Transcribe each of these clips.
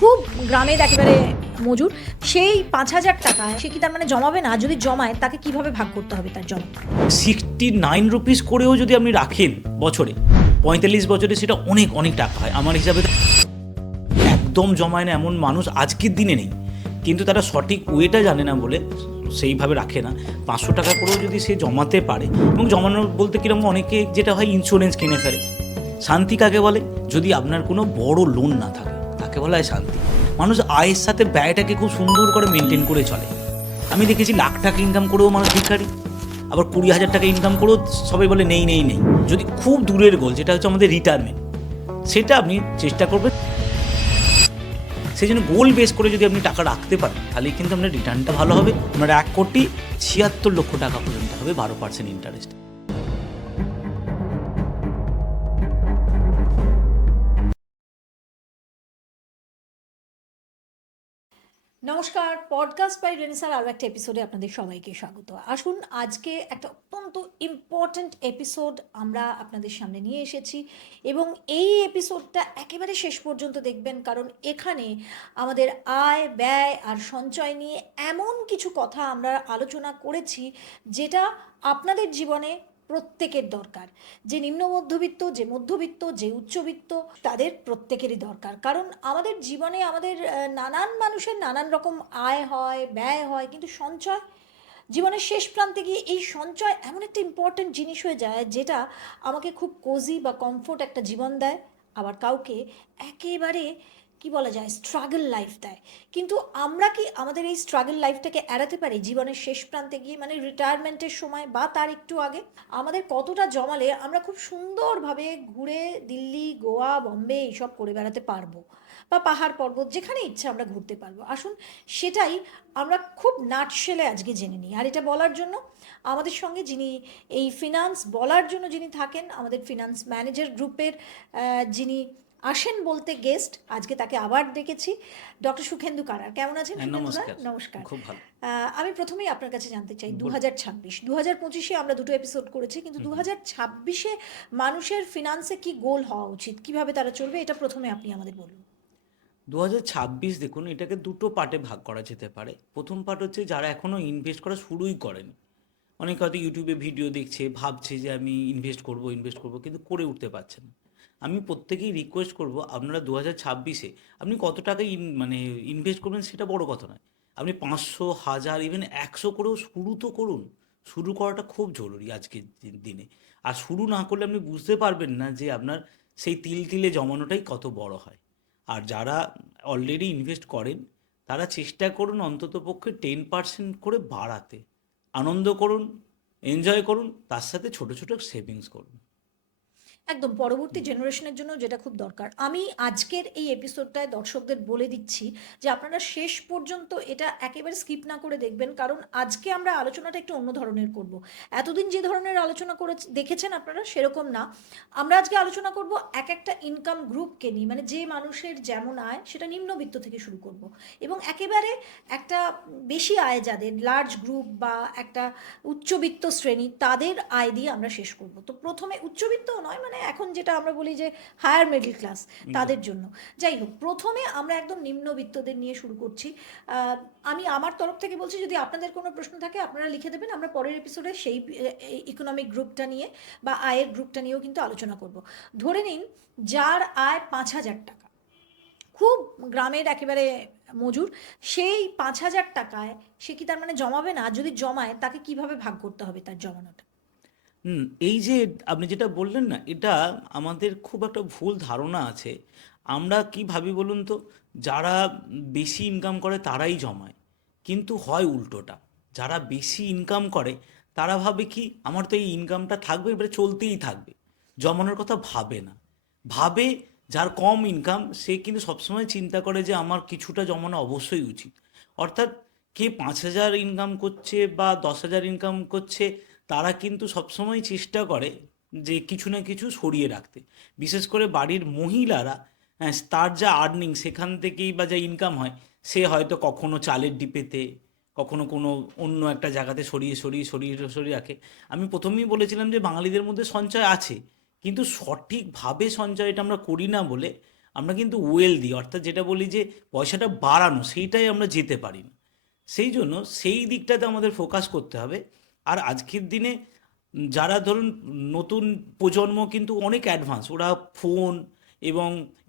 খুব গ্রামের একেবারে মজুর, সেই ৫,০০০ টাকা সে কি তার মানে জমাবে না? যদি জমায় তাকে কিভাবে ভাগ করতে হবে তার জমা? 69 রুপিস করেও যদি আপনি রাখেন বছরে, ৪৫ বছরে সেটা অনেক অনেক টাকা হয় আমার হিসাবে। একদম জমায় না এমন মানুষ আজকের দিনে নেই, কিন্তু তারা সঠিক ওয়েটা জানে না বলে সেইভাবে রাখে না। ৫০০ টাকা করেও যদি সে জমাতে পারে, এবং জমানো বলতে কিরকম, অনেকে যেটা হয় ইন্স্যুরেন্স কিনে ফেলে। শান্তি কাকে বলে? যদি আপনার কোনো বড় লোন না থাকে তাকে বলা হয় শান্তি। মানুষ আয়ের সাথে ব্যয়টাকে খুব সুন্দর করে মেনটেন করে চলে। আমি দেখেছি লাখ টাকা ইনকাম করেও মানুষ ভিখারি, আবার ২০,০০০ টাকা ইনকাম করেও সবাই বলে নেই নেই নেই। যদি খুব দূরের গোল, যেটা হচ্ছে আমাদের রিটায়ারমেন্ট, সেটা আপনি চেষ্টা করবেন। সেই জন্য গোল বেস করে যদি আপনি টাকা রাখতে পারেন, তাহলেই কিন্তু আপনার রিটার্নটা ভালো হবে। আপনার ১,৭৬,০০,০০০ টাকা পর্যন্ত হবে 12% ইন্টারেস্ট। নমস্কার, পডকাস্ট বাই রেনেসার আরও একটা এপিসোডে আপনাদের সবাইকে স্বাগত। আসুন, আজকে একটা অত্যন্ত ইম্পর্ট্যান্ট এপিসোড আমরা আপনাদের সামনে নিয়ে এসেছি, এবং এই এপিসোডটা একেবারে শেষ পর্যন্ত দেখবেন, কারণ এখানে আমাদের আয়, ব্যয় আর সঞ্চয় নিয়ে এমন কিছু কথা আমরা আলোচনা করেছি যেটা আপনাদের জীবনে প্রত্যেকের দরকার। যে নিম্ন মধ্যবিত্ত, যে মধ্যবিত্ত, যে উচ্চবিত্ত, তাদের প্রত্যেকেরই দরকার। কারণ আমাদের জীবনে আমাদের নানান মানুষের নানান রকম আয় হয়, ব্যয় হয়, কিন্তু সঞ্চয় জীবনের শেষ প্রান্তে গিয়ে এই সঞ্চয় এমন একটা ইম্পর্ট্যান্ট জিনিস হয়ে যায় যেটা আমাকে খুব কোজি বা কমফোর্ট একটা জীবন দেয়, আবার কাউকে একেবারে কি বলা যায় স্ট্রাগল লাইফ দেয়। কিন্তু আমরা কি আমাদের এই স্ট্রাগল লাইফটাকে এড়াতে পারি জীবনের শেষ প্রান্তে গিয়ে, মানে রিটায়ারমেন্টের সময় বা তার একটু আগে? আমাদের কতটা জমালে আমরা খুব সুন্দরভাবে ঘুরে দিল্লি, গোয়া, বম্বে এইসব করে বেড়াতে পারবো, বা পাহাড় পর্বত যেখানে ইচ্ছা আমরা ঘুরতে পারবো? আসুন, সেটাই আমরা খুব নাটশেলে আজকে জেনে নিই। আর এটা বলার জন্য আমাদের সঙ্গে যিনি এই ফিনান্স বলার জন্য যিনি থাকেন, আমাদের ফিনান্স ম্যানেজার গ্রুপের যিনি আসেন বলতে গেস্ট, আজকে তাকে আবার ডেকেছি, ডক্টর সুখেন্দু কারার। কেমন আছেন সুখেন্দু দা? নমস্কার। নমস্কার। খুব ভালো। আমি প্রথমেই আপনার কাছে জানতে চাই, বলুন। 2025 আমরা দুটো এপিসোড করেছি, কিন্তু 2026 মানুষের ফিনান্সে কি গোল হওয়া উচিত, কিভাবে তারা চলবে, এটা প্রথমে আপনি আমাদের বলুন। ২০২৬ দেখুন, এটাকে দুটো পার্টে ভাগ করা যেতে পারে। প্রথম পার্ট হচ্ছে যারা এখনও ইনভেস্ট করা শুরুই করেনি। অনেকে হয়তো ইউটিউবে ভিডিও দেখছে, ভাবছে যে আমি ইনভেস্ট করব, কিন্তু করে উঠতে পারছে না। আমি প্রত্যেকেই রিকোয়েস্ট করব, আপনারা ২০২৬-এ আপনি কত টাকা মানে ইনভেস্ট করবেন সেটা বড় কথা নয়। আপনি ৫০০, ১,০০০, ইভেন ১০০ করেও শুরু তো করুন। শুরু করাটা খুব জরুরি আজকের দিনে। আর শুরু না করলে আপনি বুঝতে পারবেন না যে আপনার সেই তিল তিলে জমানোটাই কত বড় হয়। আর যারা অলরেডি ইনভেস্ট করেন, তারা চেষ্টা করুন অন্ততপক্ষে 10% করে বাড়াতে। আনন্দ করুন, এনজয় করুন, তার সাথে ছোট ছোট সেভিংস করুন। একদম পরবর্তী জেনারেশনের জন্য যেটা খুব দরকার। আমি আজকের এই এপিসোডটায় দর্শকদের বলে দিচ্ছি যে আপনারা শেষ পর্যন্ত এটা একেবারে স্কিপ না করে দেখবেন, কারণ আজকে আমরা আলোচনাটা একটু অন্য ধরনের করব। এতদিন যে ধরনের আলোচনা করে দেখেছেন আপনারা সেরকম না। আমরা আজকে আলোচনা করব এক একটা ইনকাম গ্রুপকে নিয়ে, মানে যে মানুষের যেমন আয় সেটা নিম্নবিত্ত থেকে শুরু করব, এবং একেবারে একটা বেশি আয় যাদের, লার্জ গ্রুপ বা একটা উচ্চবিত্ত শ্রেণী, তাদের আয় দিয়ে আমরা শেষ করব। তো প্রথমে উচ্চবিত্ত নয়, মানে এখন যেটা আমরা বলি যে হায়ার মিডল ক্লাস, তাদের জন্য। যাই হোক, প্রথমে আমরা একদম নিম্নবিত্তদের নিয়ে শুরু করছি। আমি আমার তরফ থেকে বলছি, যদি আপনাদের কোনো প্রশ্ন থাকে আপনারা লিখে দেবেন, আমরা পরের এপিসোডে সেই ইকোনমিক গ্রুপটা নিয়ে বা আয়ের গ্রুপটা নিয়েও কিন্তু আলোচনা করব। ধরে নিন যার আয় ৫,০০০ টাকা, খুব গ্রামের একেবারে মজুর, সেই ৫,০০০ টাকায় সে কি তার মানে জমাবে না? যদি জমায় তাকে কিভাবে ভাগ করতে হবে তার জমানোটা? এই যে আপনি যেটা বললেন না, এটা আমাদের খুব একটা ভুল ধারণা আছে। আমরা কি ভাবি বলুন তো, যারা বেশি ইনকাম করে তারাই জমায়, কিন্তু হয় উল্টোটা। যারা বেশি ইনকাম করে তারা ভাবে কি, আমার তো এই ইনকামটা থাকবে, এবারে চলতেই থাকবে, জমানোর কথা ভাবে না। ভাবে যার কম ইনকাম সে কিন্তু সবসময় চিন্তা করে যে আমার কিছুটা জমানো অবশ্যই উচিত। অর্থাৎ কে ৫,০০০ ইনকাম করছে বা ১০,০০০ ইনকাম করছে, তারা কিন্তু সবসময় চেষ্টা করে যে কিছু না কিছু সরিয়ে রাখতে। বিশেষ করে বাড়ির মহিলারা, হ্যাঁ, তার যা আর্নিং সেখান থেকেই বা যা ইনকাম হয়, সে হয়তো কখনো চালের ডিপেতে, কখনো কোনো অন্য একটা জায়গাতে সরিয়ে সরিয়ে সরিয়ে সরিয়ে রাখে। আমি প্রথমেই বলেছিলাম যে বাঙালিদের মধ্যে সঞ্চয় আছে, কিন্তু সঠিকভাবে সঞ্চয়টা আমরা করি না বলে আমরা কিন্তু ওয়েলদি, অর্থাৎ যেটা বলি যে পয়সাটা বাড়ানো, সেইটাই আমরা যেতে পারি না। সেই জন্য সেই দিকটাতে আমাদের ফোকাস করতে হবে। আর আজকের দিনে যারা ধরুন নতুন প্রজন্ম কিন্তু অনেক অ্যাডভান্স, ওরা ফোন এবং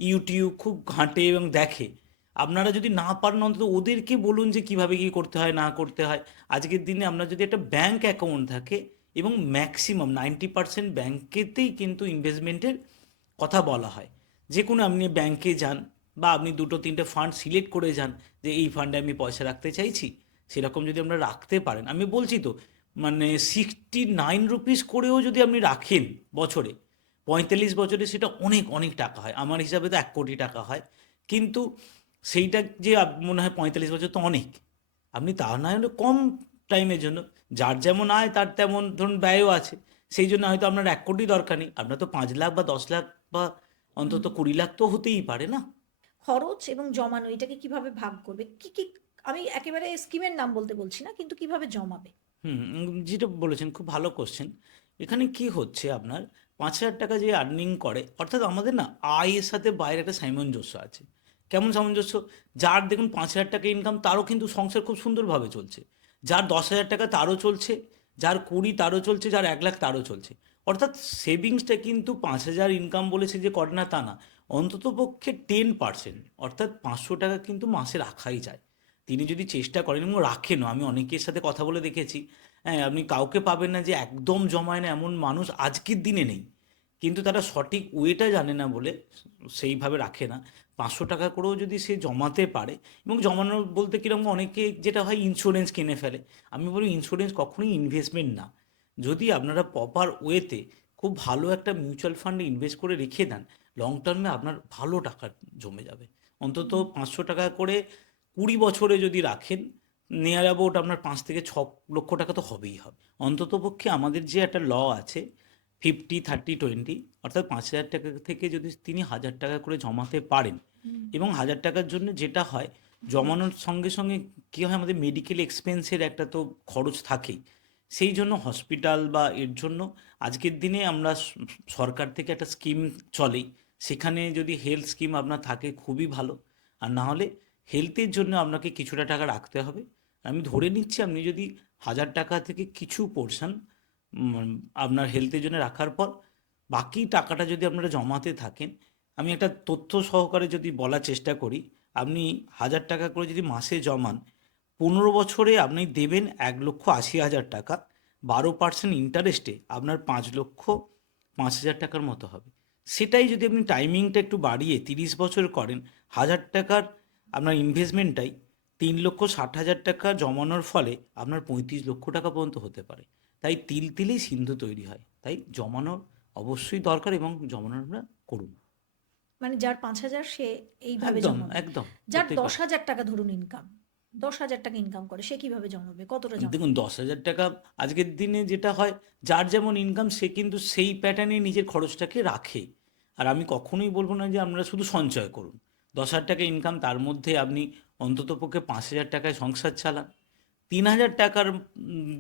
ইউটিউব খুব ঘাঁটে এবং দেখে। আপনারা যদি না পারেন অন্তত ওদেরকে বলুন যে কিভাবে কী করতে হয় না করতে হয়। আজকের দিনে আপনার যদি একটা ব্যাংক অ্যাকাউন্ট থাকে, এবং ম্যাক্সিমাম 90% ব্যাংকেতেই কিন্তু ইনভেস্টমেন্টের কথা বলা হয়। যে কোনো আপনি ব্যাংকে যান বা আপনি দুটো তিনটে ফান্ড সিলেক্ট করে যান যে এই ফান্ডে আমি পয়সা রাখতে চাইছি, সেরকম যদি আমরা রাখতে পারেন, আমি বলছি তো, মানে 69 রুপিস করেও যদি আপনি রাখেন বছরে, 45 বছরে সেটা অনেক অনেক টাকা হয়। আমার হিসাবে তো 1 কোটি টাকা হয়। কিন্তু সেইটা যে মনে হয় 45 বছর তো অনেক, আপনি তা না হলে কম টাইমের জন্য, যার যেমন আয় তার তেমন ধরুন ব্যয়ও আছে। সেই জন্য হয়তো আপনার 1 কোটি দরকার নেই, আপনার তো 5 লাখ বা 10 লাখ বা হুম। অন্তত 20 লাখ তো হতেই পারে না। খরচ এবং জমানো এটাকে কিভাবে ভাগ করবে? কি, কি আমি একেবারে স্কিমের নাম বলতে বলছি না, কিন্তু কিভাবে জমাবে? যেটা বলেছেন খুব ভালো কোশ্চেন। এখানে কি হচ্ছে, আপনার 5,000 টাকা যে আর্নিং করে, অর্থাৎ আমাদের না আয়ের সাথে বাইরে একটা সামঞ্জস্য আছে। কেমন সামঞ্জস্য? যার দেখুন 5,000 টাকা ইনকাম, তারও কিন্তু সংসার খুব সুন্দরভাবে চলছে। যার 10,000 টাকা তারও চলছে, যার 20 তারও চলছে, যার 1 লাখ তারও চলছে। অর্থাৎ সেভিংসটা কিন্তু 5,000 ইনকাম বলেছে যে করে না তা না, অন্তত পক্ষে 10%, অর্থাৎ 500 টাকা কিন্তু মাসে রাখাই যায়। তিনি যদি চেষ্টা করেন এবং রাখেনও, আমি অনেকের সাথে কথা বলে দেখেছি। হ্যাঁ, আপনি কাউকে পাবেন না যে একদম জমায় না, এমন মানুষ আজকের দিনে নেই। কিন্তু তারা সঠিক ওয়েটা জানে না বলে সেইভাবে রাখে না। 500 টাকা করেও যদি সে জমাতে পারে, এবং জমানো বলতে কীরকম, অনেকে যেটা হয় ইন্স্যুরেন্স কিনে ফেলে। আমি বলি ইন্স্যুরেন্স কখনোই ইনভেস্টমেন্ট না। যদি আপনারা প্রপার ওয়েতে খুব ভালো একটা মিউচুয়াল ফান্ডে ইনভেস্ট করে রেখে দেন, লং টার্মে আপনার ভালো টাকা জমে যাবে। অন্তত 500 টাকা করে 20 বছরে যদি রাখেন, নিয়ার অ্যাবাউট আপনার 5 থেকে 6 লক্ষ টাকা তো হবেই হবে। অন্ততপক্ষে আমাদের যে একটা ল আছে, 50, 30, 20, অর্থাৎ 5,000 টাকা থেকে যদি তিনি 1,000 টাকা করে জমাতে পারেন, হুম। এবং 1,000 টাকার জন্য যেটা হয়, জমানোর সঙ্গে সঙ্গে কী হয়, আমাদের মেডিকেল এক্সপেন্সের একটা তো খরচ থাকেই। সেই জন্য হসপিটাল বা এর জন্য আজকের দিনে আমরা সরকার থেকে একটা স্কিম চলেই, সেখানে যদি হেলথ স্কিম আপনার থাকে খুবই ভালো। আর না হলে হেলথের জন্য আপনাকে কিছুটা টাকা রাখতে হবে। আমি ধরে নিচ্ছি আপনি যদি 1,000 টাকা থেকে কিছু পোর্শন আপনার হেলথের জন্য রাখার পর, বাকি টাকাটা যদি আপনারা জমাতে থাকেন, আমি একটা তথ্য সহকারে যদি বলার চেষ্টা করি, আপনি 1,000 টাকা করে যদি মাসে জমান, 15 বছরে আপনি দেবেন 1,80,000 টাকা। 12% ইন্টারেস্টে আপনার 5,05,000 টাকার মতো হবে। সেটাই যদি আপনি টাইমিংটা একটু বাড়িয়ে 30 বছর করেন, 1,000 টাকার আপনার ইনভেস্টমেন্টটাই 3,60,000 টাকা জমানোর ফলে আপনার 35 লক্ষ টাকা পর্যন্ত হতে পারে। তাই তিল তিলেই সিন্ধু তৈরি হয়। তাই জমানোর অবশ্যই দরকার, এবং জমানো আমরা করুন। মানে যার 5,000 সে এইভাবে একদম জমাবে। একদম যার করতেই পারে। 10,000 টাকা ধরুন ইনকাম, 10,000 টাকা ইনকাম করে সে কিভাবে জমাবে? কতটা দেখুন, জমাবে? 10,000 টাকা আজকের দিনে যেটা হয়, যার যেমন ইনকাম সে কিন্তু সেই প্যাটার্নে নিজের খরচটাকে রাখে। আর আমি কখনোই বলবো না যে আপনারা শুধু সঞ্চয় করুন। 10,000 টাকা ইনকাম, তার মধ্যে আপনি অন্ততপক্ষে 5,000 টাকায় সংসার চালান। 3,000 টাকার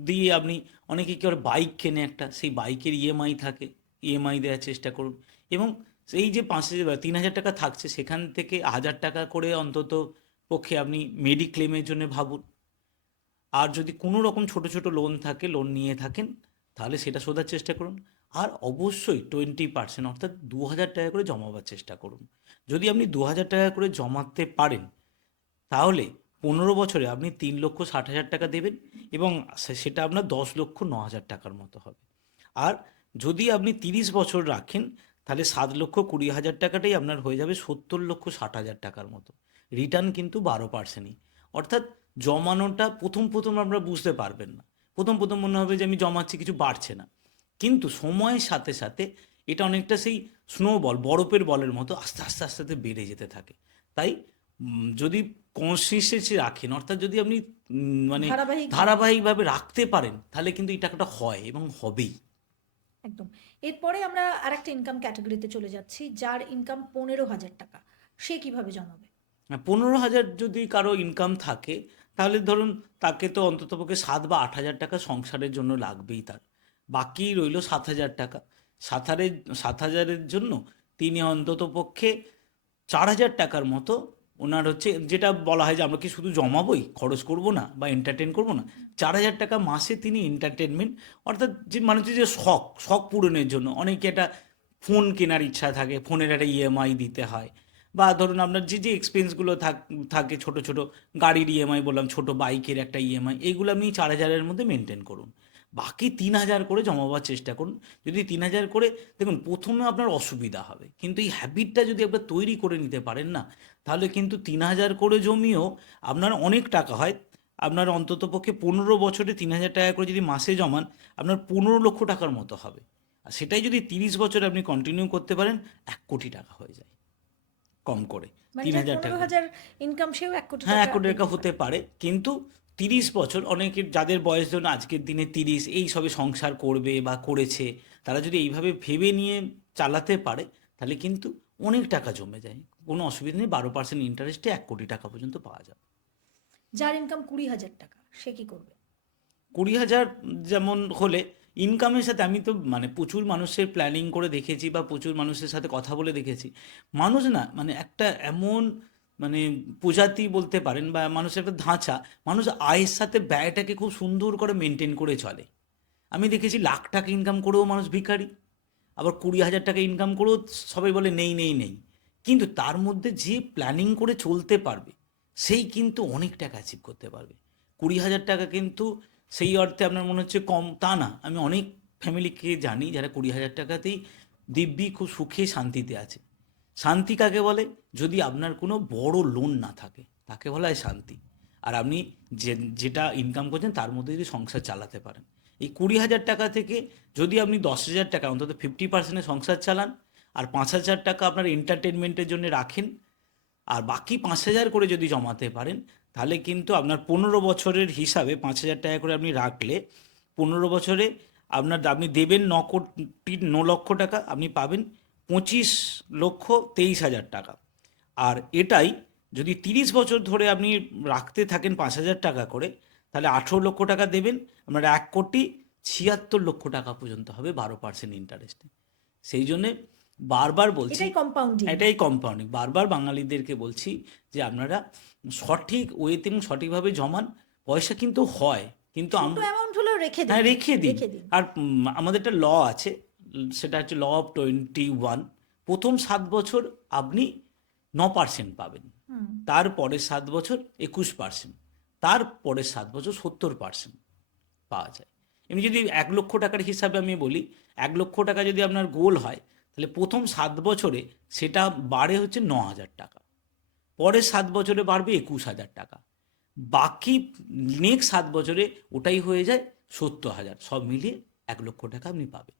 দিয়ে আপনি, অনেকে কী করে, বাইক কেনে একটা, সেই বাইকের ইএমআই থাকে, ইএমআই দেওয়ার চেষ্টা করুন। এবং সেই যে 3,000 টাকা থাকছে, সেখান থেকে 1,000 টাকা করে অন্তত পক্ষে আপনি মেডিক্লেমের জন্য ভাবুন। আর যদি কোনো রকম ছোট ছোট লোন থাকে, লোন নিয়ে থাকেন, তাহলে সেটা শোধার চেষ্টা করুন। আর অবশ্যই 20%, অর্থাৎ 2,000 টাকা করে জমাবার চেষ্টা করুন। যদি আপনি 2,000 টাকা করে জমাতে পারেন, তাহলে 15 বছরে আপনি 3,60,000 টাকা দেবেন, এবং সেটা আপনার 10,09,000 টাকার মতো হবে। আর যদি আপনি 30 বছর রাখেন, তাহলে 7,20,000 টাকাটাই আপনার হয়ে যাবে 70,60,000 টাকার মতো। রিটার্ন কিন্তু 12%ই। অর্থাৎ জমানোটা প্রথম প্রথম আপনারা বুঝতে পারবেন না। প্রথম প্রথম মনে হবে যে আমি জমাচ্ছি, কিছু বাড়ছে না। কিন্তু সময়ের সাথে সাথে এটা অনেকটা সেই স্নোবল, বরফের বলের মতো আস্তে আস্তে আস্তে আস্তে বেড়ে যেতে থাকে। তাই যদি কনসিস্টেন্সি রাখেন, অর্থাৎ যদি আপনি মানে ধারাবাহিকভাবে। ধারাবাহিকভাবে রাখতে পারেন, তাহলে কিন্তু এই টাকাটা হয় এবং হবেই। একদম। এরপরে আমরা আরেকটা ইনকাম ক্যাটেগরিতে চলে যাচ্ছি, যার ইনকাম 15,000 টাকা। সে কিভাবে জমাবে? 15,000 যদি কারো ইনকাম থাকে, তাহলে ধরুন তাকে তো অন্ততপক্ষে 7 বা 8,000 টাকা সংসারের জন্য লাগবেই তার। বাকি রইল 7,000 টাকা। 7,000-এর জন্য তিনি অন্ততপক্ষে 4,000 টাকার মতো ওনার হচ্ছে, যেটা বলা হয় যে আমরা কি শুধু জমাবোই, খরচ করব না বা এন্টারটেন করব না, 4,000 টাকা মাসে তিনি এন্টারটেনমেন্ট, অর্থাৎ যে মানুষের যে শখ শখ পূরণের জন্য, অনেকে একটা ফোন কেনার ইচ্ছা থাকে, ফোনের একটা ইএমআই দিতে হয়, বা ধরুন আপনার যে যে এক্সপেন্সগুলো থাকে ছোট ছোট, গাড়ির ইএমআই বললাম, ছোট বাইকের একটা ইএমআই, এইগুলো আপনি 4,000-এর মধ্যে মেনটেন করুন। বাকি 3,000 করে জমাবার চেষ্টা করুন। যদি 3,000 করে, দেখুন প্রথমে আপনার অসুবিধা হবে, কিন্তু এই হ্যাবিটটা যদি একবার তৈরি করে নিতে পারেন না, তাহলে কিন্তু 3,000 করে জমিয়েও আপনার অনেক টাকা হয়। আপনার অন্ততপক্ষে 15 বছরে 3,000 টাকা করে যদি মাসে জমান, আপনার 15 লক্ষ টাকার মতো হবে। আর সেটাই যদি 30 বছর আপনি কন্টিনিউ করতে পারেন, 1 কোটি টাকা হয়ে যায় কম করে। মানে তিন যার হাজার টাকা 15,000 ইনকাম সেও 1 কোটি হ্যাঁ, টাকা 1 কোটি টাকা পেতে হতে পারে। পারে, কিন্তু 30 বছর, অনেকের যাদের বয়স ধরুন আজকের দিনে 30, এই সবে সংসার করবে বা করেছে, তারা যদি এইভাবে ভেবে নিয়ে চালাতে পারে, তাহলে কিন্তু অনেক টাকা জমে যায়। কোনো অসুবিধা নেই, 12% ইন্টারেস্টে 1 কোটি টাকা পর্যন্ত পাওয়া যাবে। যার ইনকাম 20,000 টাকা সে কি করবে? 20,000 যেমন হলে, ইনকামের সাথে আমি তো মানে প্রচুর মানুষের প্ল্যানিং করে দেখেছি বা প্রচুর মানুষের সাথে কথা বলে দেখেছি, মানুষ না মানে একটা এমন মানে প্রজাতি বলতে পারেন, বা মানুষের একটা ধাঁচা, মানুষ আয়ের সাথে ব্যয়টাকে খুব সুন্দর করে মেনটেন করে চলে। আমি দেখেছি 1,00,000 টাকা ইনকাম করেও মানুষ ভিখারি, আবার 20,000 টাকা ইনকাম করেও সবাই বলে নেই নেই নেই। কিন্তু তার মধ্যে যে প্ল্যানিং করে চলতে পারবে, সেই কিন্তু অনেক টাকা অ্যাচিভ করতে পারবে। 20,000 টাকা কিন্তু সেই অর্থে আপনার মনে হচ্ছে কম, তা না। আমি অনেক ফ্যামিলিকে জানি যারা 20,000 টাকাতেই দিব্যি খুব সুখে শান্তিতে আছে। শান্তি কাকে বলে? যদি আপনার কোনো বড় লোন না থাকে, তাকে বলা হয় শান্তি। আর আপনি যেটা ইনকাম করছেন তার মধ্যে যদি সংসার চালাতে পারেন, এই 20,000 টাকা থেকে যদি আপনি 10,000 টাকা অন্তত 50%-এ সংসার চালান, আর 5,000 টাকা আপনার এন্টারটেনমেন্টের জন্য রাখেন, আর বাকি 5,000 করে যদি জমাতে পারেন, তাহলে কিন্তু আপনার 15 বছরের হিসাবে 5,000 টাকা করে আপনি রাখলে, 15 বছরে আপনি দেবেন 9 লক্ষ টাকা, আপনি পাবেন 25,23,000 টাকা। আর এটাই যদি 30 বছর ধরে আপনি রাখতে থাকেন 5,000 টাকা করে, তাহলে 18 লক্ষ টাকা দেবেন, আপনার 1,76,00,000 টাকা পর্যন্ত হবে 12% ইন্টারেস্টে। সেই জন্যে বারবার বলছি, এটাই কম্পাউন্ডিং। এটাই কম্পাউন্ডিং। বারবার বাঙালিদেরকে বলছি যে আপনারা সঠিক ওয়েতে এবং সঠিকভাবে জমান, পয়সা কিন্তু হয়, কিন্তু ছোট অ্যামাউন্ট হলেও রেখে দিন, হ্যাঁ রেখে দিন। রেখে দিন। আর আমাদের একটা ল আছে, সেটা হচ্ছে ল অফ 21। প্রথম 7 বছর আপনি 9% পাবেন, হুম। তারপরের 7 বছর 21%, তারপরের 7 বছর 70% পাওয়া যায়। এমনি যদি 1 লক্ষ টাকার হিসাবে আমি বলি, 1 লক্ষ টাকা যদি আপনার গোল হয়, তাহলে প্রথম 7 বছরে সেটা বাড়ে হচ্ছে 9,000 টাকা, পরের 7 বছরে বাড়বে 21,000 টাকা, বাকি নেক্সট 7 বছরে ওটাই হয়ে যায় 70,000। সব মিলিয়ে 1 লক্ষ টাকা আপনি পাবেন,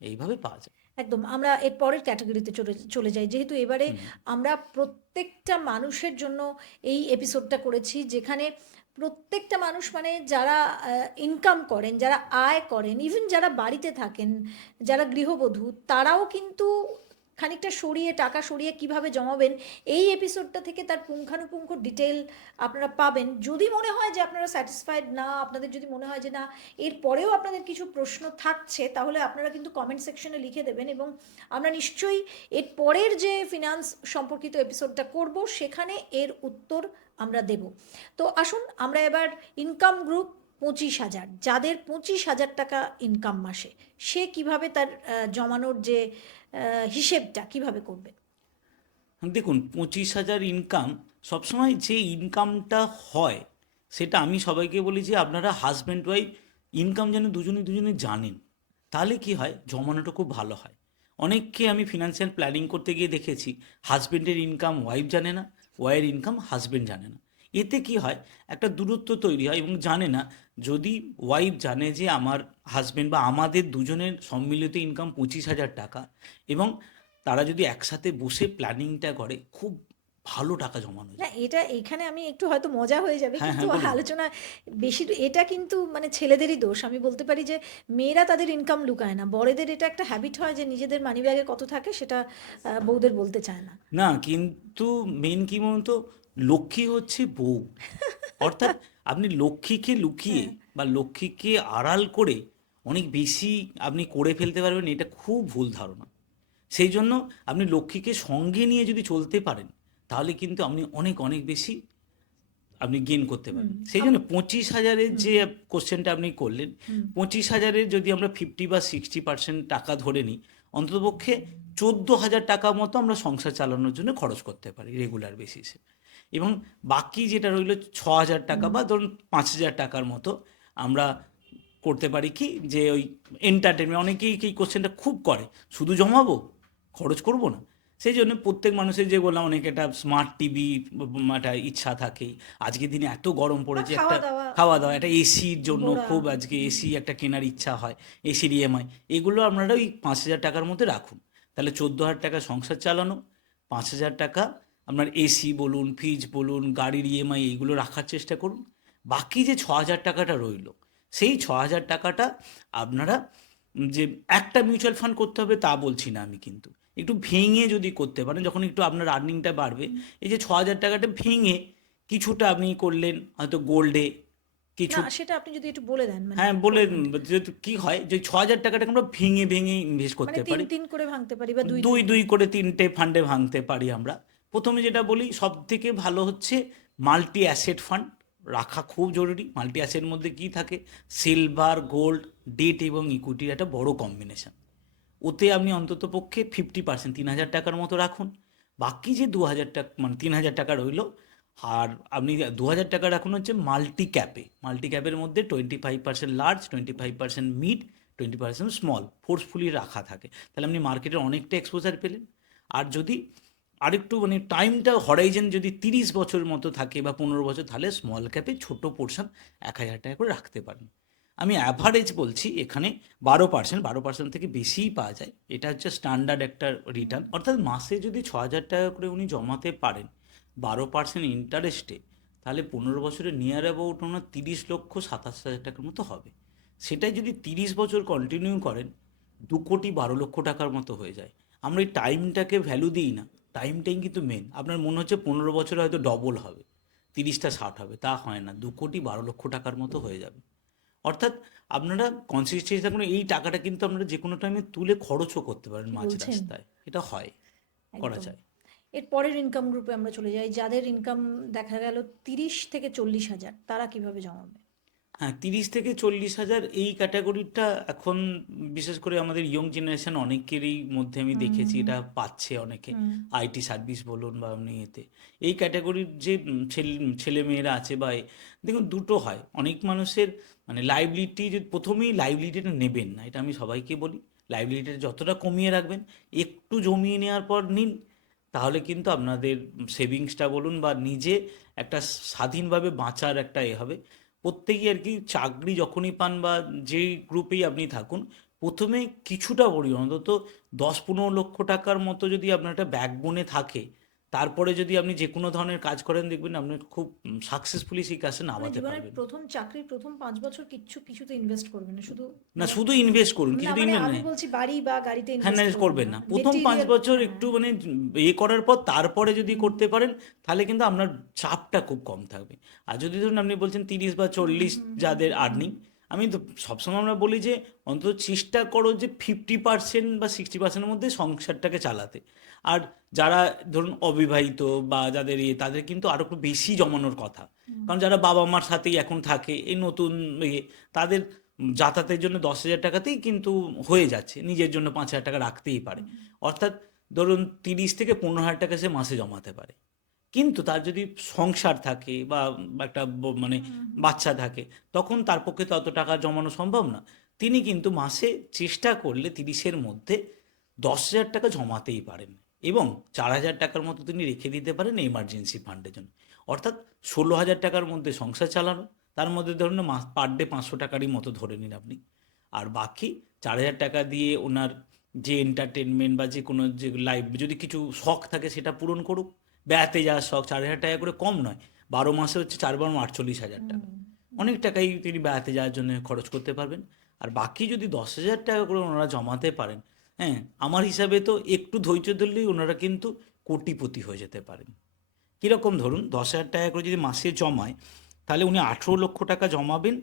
এইভাবে পাওয়া যায়। একদম। আমরা এর পরের ক্যাটাগরিতে চলে যাই, যেহেতু এবারে আমরা প্রত্যেকটা মানুষের জন্য এই এপিসোডটা করেছি, যেখানে প্রত্যেকটা মানুষ মানে যারা ইনকাম করেন, যারা আয় করেন, ইভেন যারা বাড়িতে থাকেন, যারা গৃহবধূ, তারাও কিন্তু খানিকটা টাকা সরিয়ে কিভাবে জমাবেন, এই এপিসোডটা থেকে তার পুঙ্খানুপুঙ্খ ডিটেল আপনারা পাবেন। যদি মনে হয় যে আপনারা স্যাটিসফাইড না, আপনাদের যদি মনে হয় যে না এর পরেও আপনাদের কিছু প্রশ্ন থাকছে, তাহলে আপনারা কিন্তু কমেন্ট সেকশনে লিখে দেবেন, এবং আমরা নিশ্চয়ই এর পরের যে ফিনান্স সম্পর্কিত এপিসোডটা করব, সেখানে এর উত্তর আমরা দেব। তো আসুন আমরা এবার ইনকাম গ্রুপ 25,000, যাদের 25,000 টাকা ইনকাম মাসে, সে কিভাবে তার জমানোর যে হিসেবটা কিভাবে করবে? দেখুন, 25,000 ইনকাম, সবসময় যে ইনকামটা হয়, সেটা আমি সবাইকে বলি যে আপনারা হাজব্যান্ড ওয়াইফ ইনকাম যেন দুজনে দুজনে জানেন, তাহলে কি হয়, জমানোটা খুব ভালো হয়। অনেককে আমি ফিনান্সিয়াল প্ল্যানিং করতে গিয়ে দেখেছি, হাজব্যান্ডের ইনকাম ওয়াইফ জানে না, ওয়াইফের ইনকাম হাজব্যান্ড জানে না। এতে কি হয়, একটা দূরত্ব তৈরি হয়, এবং জানে না। যদি ওয়াইফ জানে যে আমার হাজব্যান্ড বা আমাদের দুজনের সম্মিলিত ইনকাম 25,000 টাকা, এবং তারা যদি একসাথে বসে প্ল্যানিংটা করে, খুব ভালো টাকা জমানো না, যায়। এটা এখানে আমি একটু হয়তো মজা হয়ে যাবে, হ্যাঁ, কিন্তু হ্যাঁ, বলুন। আলোচনা বেশি, এটা কিন্তু মানে ছেলেদেরই দোষ। আমি বলতে পারি যে মেয়েরা তাদের ইনকাম লুকায় না, বড়দের এটা একটা হ্যাবিট হয় যে নিজেদের মানিব্যাগে কত থাকে সেটা বউদের বলতে চায় না। না, কিন্তু মেন কি বলুন তো, লক্ষ্মী হচ্ছে বউ। অর্থাৎ আপনি লক্ষ্মীকে লুকিয়ে হ্যাঁ। বা লক্ষ্মীকে আড়াল করে অনেক বেশি আপনি করে ফেলতে পারবেন, এটা খুব ভুল ধারণা। সেই জন্য আপনি লক্ষ্মীকে সঙ্গে নিয়ে যদি চলতে পারেন তাহলে কিন্তু আপনি অনেক অনেক বেশি আপনি গেইন করতে পারবেন। সেই জন্য 25,000-এর যে কোশ্চেনটা আপনি করলেন, 25,000-এর যদি আমরা 50 বা 60% টাকা ধরে নিই, অন্ততপক্ষে 14,000 টাকা মতো আমরা সংসার চালানোর জন্য খরচ করতে পারি রেগুলার বেসিসে। এবং বাকি যেটা রইল 6,000 টাকা বা ধরুন 5,000 টাকার মতো আমরা করতে পারি কি, যে ওই এন্টারটেনমেন্ট, অনেকেই এই কোশ্চেনটা খুব করে, শুধু জমাবো, খরচ করব না। সেই জন্য প্রত্যেক মানুষের, যে বললাম, অনেক একটা স্মার্ট টিভি একটা ইচ্ছা থাকেই। আজকের দিনে এত গরম পড়েছে, একটা খাওয়া দাওয়া, একটা এসির জন্য খুব আজকে এসি একটা কেনার ইচ্ছা হয়, এসির ইএমআই, এগুলো আপনারা ওই 5,000 টাকার মধ্যে রাখুন। তাহলে 14,000 টাকা সংসার চালানো, 5,000 টাকা আপনার এসি বলুন, ফ্রিজ বলুন, গাড়ির ইএমআই, এইগুলো রাখার চেষ্টা করুন। বাকি যে 6,000 টাকাটা রইল, সেই 6,000 টাকাটা আপনারা, যে একটা মিউচুয়াল ফান্ড করতে হবে তা বলছি না আমি, কিন্তু একটু ভেঙে যদি করতে পারেন, যখন একটু আপনার আর্নিংটা বাড়বে, এই যে 6,000 টাকাটা ভেঙে কিছুটা আপনি করলেন হয়তো গোল্ডে, কিছু, না সেটা আপনি যদি একটু বলে দেন, মানে হ্যাঁ বলে, যেহেতু কী হয়, যে 6,000 টাকাটাকে আমরা ভেঙে ভেঙে ইনভেস্ট মানে করতে তিন পারি, তিন করে ভাঙতে পারি বা দুই দুই দুই করে 3টে ফান্ডে ভাঙতে পারি আমরা। প্রথমে যেটা বলি, সব থেকে ভালো হচ্ছে মাল্টি অ্যাসেট ফান্ড রাখা খুব জরুরি। মাল্টি অ্যাসেটের মধ্যে কী থাকে, সিলভার, গোল্ড, ডেট এবং ইকুইটির একটা বড় কম্বিনেশন। ওতে আপনি অন্তত পক্ষে 50%, 3,000 টাকার মতো রাখুন। বাকি যে 2,000 টাকা, মানে 3,000 টাকা রইল, আর আপনি 2,000 টাকা রাখুন হচ্ছে মাল্টি ক্যাপে। মাল্টি ক্যাপের মধ্যে 25% লার্জ, 25% মিড, 20% স্মল, ফোর্সফুলি রাখা থাকে। তাহলে আপনি মার্কেটের অনেকটা এক্সপোজার পেলেন। আর যদি আরেকটু মানে টাইমটা হরাইজেন যদি 30 বছর মতো থাকে বা 15 বছর, তাহলে স্মল ক্যাপে ছোটো পোর্শন 1,000 টাকা করে রাখতে পারেন। আমি অ্যাভারেজ বলছি, এখানে 12% থেকে বেশিই পাওয়া যায়। এটা হচ্ছে স্ট্যান্ডার্ড একটা রিটার্ন। অর্থাৎ মাসে যদি 6,000 টাকা করে উনি জমাতে পারেন 12% ইন্টারেস্টে, তাহলে 15 বছরে নিয়ার অ্যাবাউট ওনার 30,27,000 টাকার মতো হবে। সেটাই যদি 30 বছর কন্টিনিউ করেন, 2,12,00,000 টাকার মতো হয়ে যায়। আমরা এই টাইমটাকে ভ্যালু দিই না। টাইমটাই কিন্তু মেন। আপনার মনে হচ্ছে 15 বছরে হয়তো ডবল হবে, 30টা 60 হবে, তা হয় না, 2,12,00,000 টাকার মতো হয়ে যাবে। অর্থাৎ আপনারা কনসিস্টেন্সি থাকুন, এই টাকাটা কিন্তু আপনারা যে কোনো টাইমে তুলে খরচও করতে পারেন কি মাঝ বলছেন? রাস্তায়। এটা হয়, করা একদম। যায়। এর পরের ইনকাম গ্রুপে আমরা চলে যাই, যাদের ইনকাম দেখা গেল 30 থেকে 40,000, তারা কিভাবে জমাবে? হ্যাঁ, 30 থেকে 40,000 এই ক্যাটাগরিটা এখন বিশেষ করে আমাদের ইয়ং জেনারেশন অনেকেরই মধ্যে আমি দেখেছি এটা পাচ্ছে অনেকে। আইটি সার্ভিস বলুন বা আপনি এতে, এই ক্যাটাগরির যে ছেলেমেয়েরা আছে বা দেখুন, দুটো হয়। অনেক মানুষের মানে লাইবিলিটি, যে প্রথমেই লাইবিলিটিটা নেবেন না, এটা আমি সবাইকে বলি। লাইবিলিটিটা যতটা কমিয়ে রাখবেন, একটু জমিয়ে নেওয়ার পর নিন, তাহলে কিন্তু আপনাদের সেভিংসটা বলুন বা নিজে একটা স্বাধীনভাবে বাঁচার একটা হবে। প্রত্যেকেই আর কি, চাকরি যখনই পান বা যেই গ্রুপেই আপনি থাকুন, প্রথমে কিছুটা পরিমাণ, অন্তত 10-15 লক্ষ টাকার মতো যদি আপনার একটা ব্যাকবোনে থাকে, তারপরে যদি আপনি যে কোনো ধরনের কাজ করেন, দেখবেন আপনি খুব সাকসেসফুলি সেই কাজে মানে নামাতে জীবনের পারবেন। প্রথম চাকরির প্রথম 5 বছর কিছুতে ইনভেস্ট করবেন না, শুধু না, মানে শুধু ইনভেস্ট করুন, না কিছুতে মানে ইনভেস্ট আমি নেই। বলছি বাড়ি বা গাড়িতে হ্যাঁ, ইনভেস্ট করবেন না প্রথম 5 বছর, একটু মানে করার পর তারপরে যদি করতে পারেন, তাহলে কিন্তু আপনার চাপটা খুব কম থাকবে। আর যদি ধরুন আপনি বলছেন 30 বা 40 যাদের আর্নিং, আমি তো সবসময় আমরা বলি যে অন্তত চেষ্টা করো যে 50% বা 60%-এর মধ্যে সংসারটাকে চালাতে। আর যারা ধরুন অবিবাহিত বা যাদের তাদের কিন্তু আরও একটু বেশি জমানোর কথা। কারণ যারা বাবা মার সাথেই এখন থাকে, এই নতুন তাদের যাতায়াতের জন্য 10,000 টাকাতেই কিন্তু হয়ে যাচ্ছে, নিজের জন্য 5,000 টাকা রাখতেই পারে। অর্থাৎ ধরুন 30 থেকে 15,000 টাকা সে মাসে জমাতে পারে। কিন্তু তার যদি সংসার থাকে বা একটা মানে বাচ্চা থাকে, তখন তার পক্ষে তো অত টাকা জমানো সম্ভব না। তিনি কিন্তু মাসে চেষ্টা করলে 30-এর মধ্যে 10,000 টাকা জমাতেই পারেন, এবং 4,000 টাকার মতো তিনি রেখে দিতে পারেন এমার্জেন্সি ফান্ডের জন্য। অর্থাৎ 16,000 টাকার মধ্যে সংসার চালানো, তার মধ্যে ধরুন মাস পার ডে 500 টাকারই মতো ধরে নিন আপনি। আর বাকি 4,000 টাকা দিয়ে ওনার যে এন্টারটেনমেন্ট বা যে কোনো যে লাইফ, যদি কিছু শখ থাকে সেটা পূরণ করুক। বেড়াতে যাওয়ার শখ, 4,000 টাকা করে কম নয়, 12 মাসে হচ্ছে 4 × 48,000 টাকা। অনেক টাকাই তিনি বেড়াতে যাওয়ার জন্য খরচ করতে পারবেন। আর বাকি যদি 10,000 টাকা করে ওনারা জমাতে পারেন, হ্যাঁ, আমার হিসাবে তো একটু ধৈর্য ধরলেই ওনারা কিন্তু কোটিপতি হয়ে যেতে পারেন। কীরকম, ধরুন 10,000 টাকা করে যদি মাসে জমায়, তাহলে উনি 18 লক্ষ টাকা জমাবেন,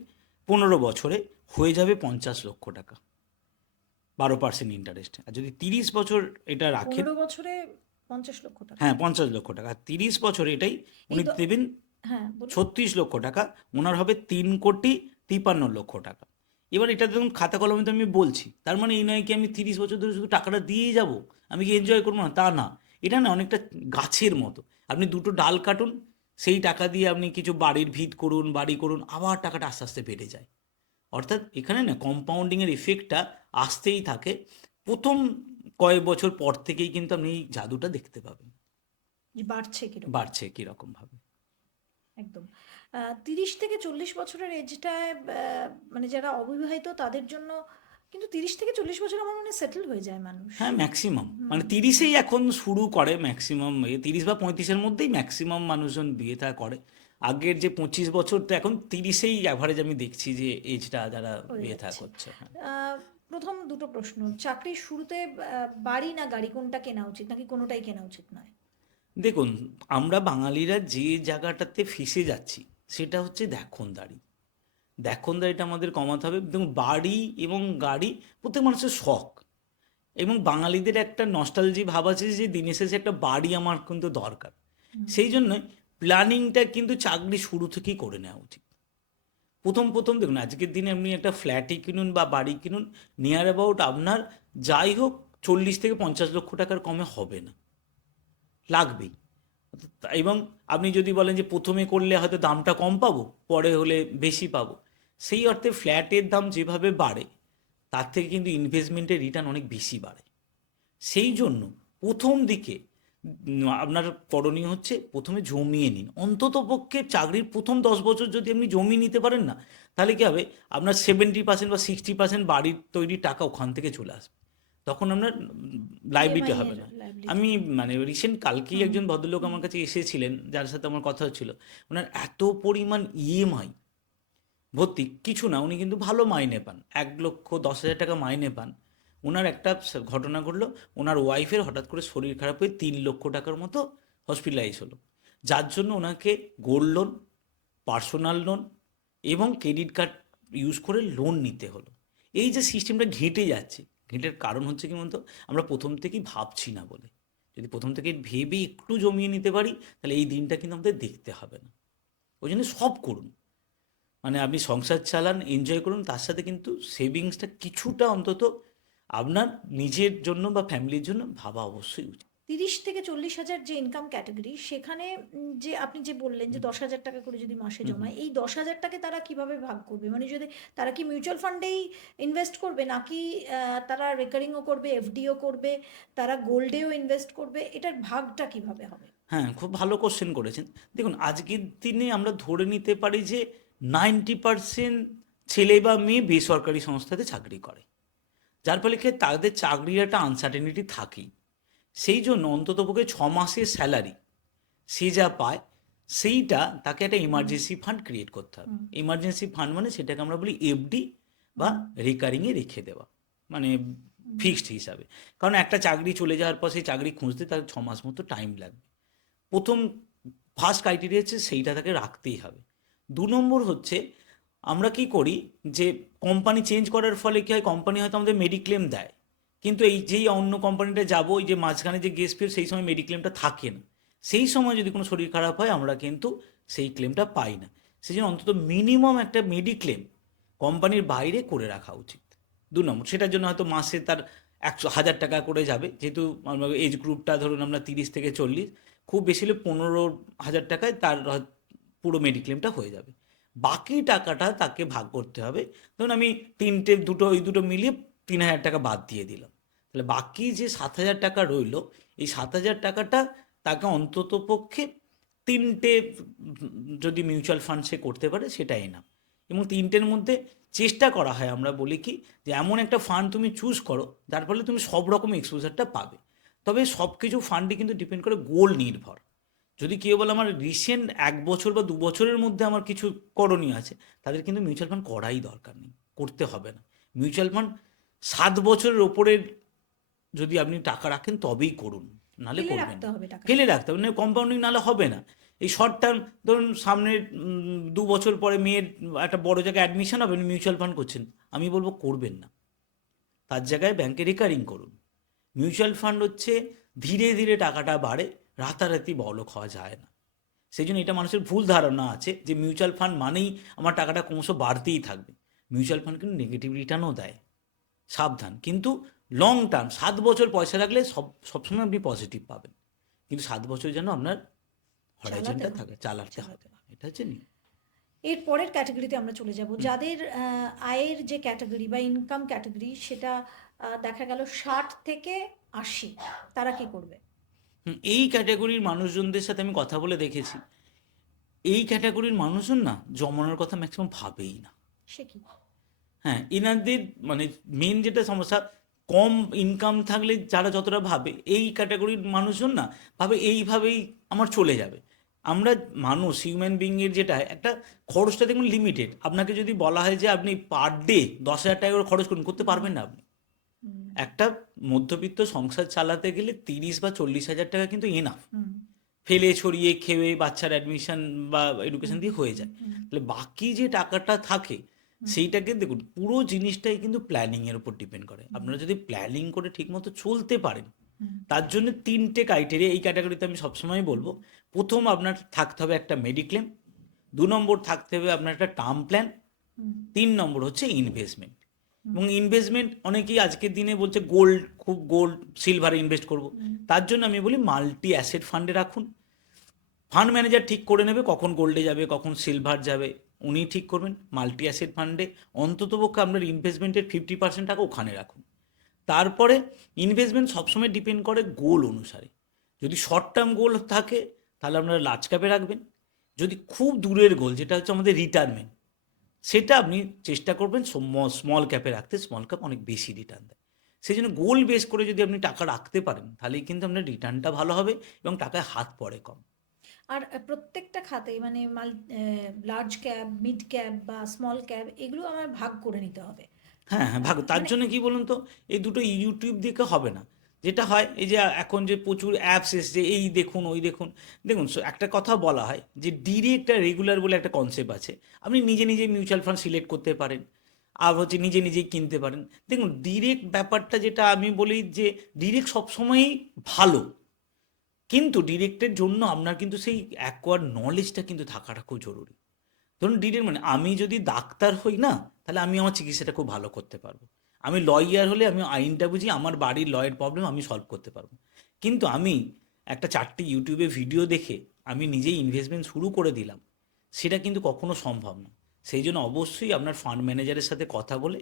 15 বছরে হয়ে যাবে 50 লক্ষ টাকা। 12% ইন্টারেস্ট। আর যদি 30 বছর এটা রাখেন, 15 বছরে 50 লক্ষ টাকা। হ্যাঁ 50 লক্ষ টাকা, আর 30 বছর এটাই উনি এই দ- দেবেন হ্যাঁ বলুন। 36 লক্ষ টাকা, ওনার হবে 3,53,00,000 টাকা। এবার এটা দেখুন খাতা কলমে তো আমি বলছি, তার মানে এই নয় কি আমি 30 বছর ধরে শুধু টাকাটা দিয়েই যাব, আমি কি এনজয় করবো না, তা না। এটা না অনেকটা গাছের মতো, আপনি দুটো ডাল কাটুন, সেই টাকা দিয়ে আপনি কিছু বাড়ির ভিত করুন, বাড়ি করুন, আবার টাকাটা আস্তে আস্তে বেড়ে যায়। অর্থাৎ এখানে না কম্পাউন্ডিংয়ের এফেক্টটা আসতেই থাকে, প্রথম কয়েক বছর পর থেকেই কিন্তু আপনি এই জাদুটা দেখতে পাবেন যে বাড়ছে কিরকম। বাড়ছে কীরকমভাবে। একদম। 30 থেকে 40 বছরের এজটায় মানে যারা অবিবাহিত তাদের জন্য, কিন্তু 30 থেকে 40 বছর আমার মনে সেটেল হয়ে যায় মানুষ। হ্যাঁ ম্যাক্সিমাম, মানে হুম। 30-এই এখন শুরু করে ম্যাক্সিমাম, 30 বা 35-এর মধ্যেই ম্যাক্সিমাম মানুষজন বিয়ে থা করে। আগের যে 25 বছর, তো এখন 30-এই অ্যাভারেজ আমি দেখছি যে এজটা যারা হয়ে বিয়ে থা যাচ্ছে। করছে। হ্যাঁ প্রথম দুটো প্রশ্ন, চাকরির শুরুতে বাড়ি না গাড়ি কোনটা কেনা উচিত, নাকি কোনোটাই কেনা উচিত নয়? দেখুন, আমরা বাঙালিরা যে জায়গাটাতে ফেঁসে যাচ্ছি সেটা হচ্ছে দেখনদারি। দেখনদারিটা আমাদের কমাতে হবে। দেখুন, বাড়ি এবং গাড়ি প্রত্যেক মানুষের শখ, এবং বাঙালিদের একটা নস্টালজি ভাব আছে যে দিনের শেষে একটা বাড়ি আমার কিন্তু দরকার। সেই জন্য প্ল্যানিংটা কিন্তু চাকরি শুরু থেকেই করে নেওয়া উচিত। প্রথম প্রথম দেখুন, আজকের দিনে আপনি একটা ফ্ল্যাটই কিনুন বা বাড়ি কিনুন, নিয়ার অ্যাবাউট আপনার যাই হোক 40 থেকে 50 লক্ষ টাকার কমে হবে না, লাগবেই। এবং আপনি যদি বলেন যে প্রথমে করলে হয়তো দামটা কম পাবো, পরে হলে বেশি পাবো, সেই অর্থে ফ্ল্যাটের দাম যেভাবে বাড়ে তার থেকে কিন্তু ইনভেস্টমেন্টের রিটার্ন অনেক বেশি বাড়ে। সেই জন্য প্রথম দিকে আপনার করণীয় হচ্ছে প্রথমে জমিয়ে নিন। অন্তত পক্ষে চাকরির প্রথম 10 বছর যদি আপনি জমিয়ে নিতে পারেন না, তাহলে কী হবে, আপনার 70% বা 60% বাড়ির তৈরির টাকা ওখান থেকে চলে আসবে, তখন আপনার লাইবিলিটি ইএমআই হবে এর না। লাইবিলিটি। আমি মানে রিসেন্ট কালকেই একজন ভদ্রলোক আমার কাছে এসেছিলেন, যার সাথে আমার কথা হচ্ছিল, ওনার এত পরিমাণ ইএমআই ভর্তি, কিছু না, উনি কিন্তু ভালো মাইনে পান, 1,10,000 টাকা মাইনে পান। ওনার একটা ঘটনা ঘটলো, ওনার ওয়াইফের হঠাৎ করে শরীর খারাপ হয়ে 3 লক্ষ টাকার মতো হসপিটালাইজ হলো, যার জন্য ওনাকে গোল্ড লোন, পার্সোনাল লোন এবং ক্রেডিট কার্ড ইউজ করে লোন নিতে হলো। এই যে সিস্টেমটা ঘেঁটে যাচ্ছে, ঘেঁটের কারণ হচ্ছে কি বলতো, আমরা প্রথম থেকেই ভাবছি না বলে। যদি প্রথম থেকে ভেবে একটু জমিয়ে নিতে পারি, তাহলে এই দিনটা কিন্তু আমাদের দেখতে হবে না। ওই জন্য সব করুন, মানে আপনি সংসার চালান, এনজয় করুন, তার সাথে কিন্তু সেভিংসটা কিছুটা অন্তত আপনার নিজের জন্য বা ফ্যামিলির জন্য ভাবা অবশ্যই উচিত। 30 থেকে 40 হাজার যে ইনকাম ক্যাটাগরি, সেখানে যে আপনি যে বললেন যে 10,000 টাকা করে যদি মাসে জমায়, এই 10,000 টাকা তারা কিভাবে ভাগ করবে? মানে যদি তারা কি মিউচুয়াল ফান্ডেই ইনভেস্ট করবে, নাকি তারা রেকারিংও করবে, এফডিও করবে, তারা গোল্ডেও ইনভেস্ট করবে, এটার ভাগটা কিভাবে হবে? হ্যাঁ, খুব ভালো কোশ্চেন করেছেন। দেখুন, আজকের দিনে আমরা ধরে নিতে পারি যে 90% ছেলে বা মেয়ে বেসরকারি সংস্থাতে চাকরি করে, যার ফলে কি তাদের চাকরির একটা আনসার্টেনিটি থাকেই। সেই জন্য অন্ততপক্ষে 6 মাসের স্যালারি সে যা পায়, সেইটা তাকে একটা ইমার্জেন্সি ফান্ড ক্রিয়েট করতে হবে। ইমার্জেন্সি ফান্ড মানে সেটাকে আমরা বলি এফডি বা রিকারিংয়ে রেখে দেওয়া, মানে ফিক্সড হিসাবে। কারণ একটা চাকরি চলে যাওয়ার পর সেই চাকরি খুঁজতে তার 6 মাস মতো টাইম লাগবে। প্রথম ফার্স্ট ক্রাইটেরিয়া হচ্ছে সেইটা তাকে রাখতেই হবে। 2 নম্বর হচ্ছে, আমরা কি করি যে কোম্পানি চেঞ্জ করার ফলে কী হয়, কোম্পানি হয়তো আমাদের মেডিক্লেম দেয়, কিন্তু এই যেই অন্য কোম্পানিটা যাবো, ওই যে মাঝখানে যে গেস্ট পিরিয়ড, সেই সময় মেডিক্লেমটা থাকে না। সেই সময় যদি কোনো শরীর খারাপ হয়, আমরা কিন্তু সেই ক্লেমটা পাই না। সেই জন্য অন্তত মিনিমাম একটা মেডিক্লেম কোম্পানির বাইরে করে রাখা উচিত। 2 নম্বর, সেটার জন্য হয়তো মাসে তার 1,000 টাকা করে যাবে, যেহেতু এজ গ্রুপটা ধরুন আমরা 30 থেকে 40, খুব বেশি হলে 15,000 টাকায় তার পুরো মেডিক্লেমটা হয়ে যাবে। বাকি টাকাটা তাকে ভাগ করতে হবে। ধরুন আমি ওই দুটো মিলিয়ে 3,000 টাকা বাদ দিয়ে দিলাম, তাহলে বাকি যে 7,000 টাকা রইল, এই 7,000 টাকাটা তাকে অন্তত পক্ষে 3টে যদি মিউচুয়াল ফান্ড সে করতে পারে, সেটাই না। এবং 3টের মধ্যে চেষ্টা করা হয়, আমরা বলি কি, যে এমন একটা ফান্ড তুমি চুজ করো যার ফলে তুমি সব রকম এক্সপোজারটা পাবে। তবে সব কিছু ফান্ডই কিন্তু ডিপেন্ড করে গোল নির্ভর। যদি কেউ বলে আমার রিসেন্ট 1 বছর বা 2 বছরের মধ্যে আমার কিছু করণীয় আছে, তাদের কিন্তু মিউচুয়াল ফান্ড করাই দরকার নেই, করতে হবে না। মিউচুয়াল ফান্ড 7 বছরের ওপরের যদি আপনি টাকা রাখেন তবেই করুন, নাহলে ফেলে করবেন রাখতে না। হবে টাকা। ফেলে রাখতে হবে, না কম্পাউন্ডিং, নাহলে হবে না। এই শর্ট টার্ম, ধরুন সামনে 2 বছর পরে মেয়ের একটা বড় জায়গায় অ্যাডমিশন হবে, মিউচুয়াল ফান্ড করছেন, আমি বলবো করবেন না। তার জায়গায় ব্যাংকে রেকারিং করুন। মিউচুয়াল ফান্ড হচ্ছে ধীরে ধীরে টাকাটা বাড়ে, রাতারাতি বড়লোক হওয়া যায় না। সেই জন্য এটা মানুষের ভুল ধারণা আছে যে মিউচুয়াল ফান্ড মানেই আমার টাকাটা ক্রমশ বাড়তেই থাকবে। মিউচুয়াল ফান্ড কিন্তু নেগেটিভ রিটার্নও দেয়, সাবধান। কিন্তু লং টার্ম 7 বছর পয়সা রাখলে সবসময় আপনি পজিটিভ পাবেন, কিন্তু 7 বছর যেন আপনার হরাইজনটা চালাতে থাকে, হবে, চালাতে হবে, চালাতে হবে। এটা হচ্ছে নিয়ম। এর পরের ক্যাটাগরিতে আমরা চলে যাব, যাদের আয়ের যে ক্যাটাগরি বা ইনকাম ক্যাটাগরি সেটা দেখা গেল 60 থেকে 80, তারা কি করবে? এই ক্যাটাগরির মানুষজনদের সাথে আমি কথা বলে দেখেছি, এই ক্যাটাগরির মানুষজন না জমানোর কথা ম্যাক্সিমাম ভাবেই না। সে কি? হ্যাঁ, এনাদের মানে মেন যেটা সমস্যা, কম ইনকাম থাকলে যারা যতটা ভাবে, এই ক্যাটাগরির মানুষজন না ভাবে এইভাবেই আমার চলে যাবে। আমরা মানুষ, হিউম্যান বিইংয়ের যেটা একটা খরচটা দেখুন লিমিটেড। আপনাকে যদি বলা হয় যে আপনি পার ডে 10,000 টাকা করে খরচ করুন, করতে পারবেন না আপনি। হুম, একটা মধ্যবিত্ত সংসার চালাতে গেলে 30 বা 40 হাজার টাকা কিন্তু এনাফ। হুম, ফেলে ছড়িয়ে খেয়ে বাচ্চার অ্যাডমিশন বা এডুকেশন দিয়ে হয়ে যায়। হুম, তাহলে বাকি যে টাকাটা থাকে সেইটাকে দেখুন, পুরো জিনিসটাই কিন্তু প্ল্যানিংয়ের উপর ডিপেন্ড করে। আপনারা যদি প্ল্যানিং করে ঠিকমতো চলতে পারেন, হুম, তার জন্য 3টে ক্রাইটেরিয়া এই ক্যাটাগরিতে আমি সবসময় বলবো। প্রথম, আপনার থাকতে হবে একটা মেডিক্লেম। 2 নম্বর থাকতে হবে আপনার একটা টার্ম প্ল্যান। হুম, 3 নম্বর হচ্ছে ইনভেস্টমেন্ট। এবং ইনভেস্টমেন্ট অনেকেই আজকের দিনে বলছে গোল্ড, খুব গোল্ড সিলভারে ইনভেস্ট করব। তার জন্য আমি বলি মাল্টি অ্যাসেট ফান্ডে রাখুন। ফান্ড ম্যানেজার ঠিক করে নেবে কখন গোল্ডে যাবে, কখন সিলভার যাবে, উনি ঠিক করবেন। মাল্টি অ্যাসেট ফান্ডে অন্ততপক্ষে আপনার ইনভেস্টমেন্টের 50% টাকা ওখানে রাখুন। তারপরে ইনভেস্টমেন্ট সবসময় ডিপেন্ড করে গোল অনুসারে। যদি শর্ট টার্ম গোল থাকে তাহলে আপনারা লার্জ ক্যাপে রাখবেন। যদি খুব দূরের গোল, যেটা হচ্ছে আমাদের রিটায়ারমেন্ট, সেটা আপনি চেষ্টা করবেন স্মল ক্যাপে রাখতে। স্মল ক্যাপ অনেক বেশি রিটার্ন দেয়। সেই জন্য গোল বেস করে যদি আপনি টাকা রাখতে পারেন, তাহলেই কিন্তু আপনার রিটার্নটা ভালো হবে এবং টাকায় হাত পড়ে কম। আর প্রত্যেকটা খাতে মানে লার্জ ক্যাপ, মিড ক্যাপ বা স্মল ক্যাপ, এগুলো আমার ভাগ করে নিতে হবে। হ্যাঁ, হ্যাঁ, ভাগ। তার মানে জন্য কি বলুন তো, এই দুটো ইউটিউব দেখে হবে না। যেটা হয়, এই যে এখন যে প্রচুর অ্যাপস এসছে, এই দেখুন ওই দেখুন। দেখুন, একটা কথা বলা হয় যে ডিরেক্ট আর রেগুলার বলে একটা কনসেপ্ট আছে। আপনি নিজে নিজে মিউচুয়াল ফান্ড সিলেক্ট করতে পারেন, আর হচ্ছে নিজে নিজেই কিনতে পারেন। দেখুন, ডিরেক্ট ব্যাপারটা যেটা আমি বলি যে ডিরেক্ট সবসময়ই ভালো, কিন্তু ডিরেক্টের জন্য আপনার কিন্তু সেই অ্যাকোয়ার্ড নলেজটা কিন্তু থাকাটা খুব জরুরি। ধরুন ডিরেক্ট মানে আমি যদি ডাক্তার হই না, তাহলে আমি আমার চিকিৎসাটা খুব ভালো করতে পারবো। আমি লয়ার হলে আমি আইনটা বুঝি, আমার বাড়ির লয়ের প্রবলেম আমি সলভ করতে পারবো। কিন্তু আমি একটা 4টে ইউটিউবে ভিডিও দেখে আমি নিজেই ইনভেস্টমেন্ট শুরু করে দিলাম, সেটা কিন্তু কখনো সম্ভব না। সেই জন্য অবশ্যই আপনার ফান্ড ম্যানেজারের সাথে কথা বলে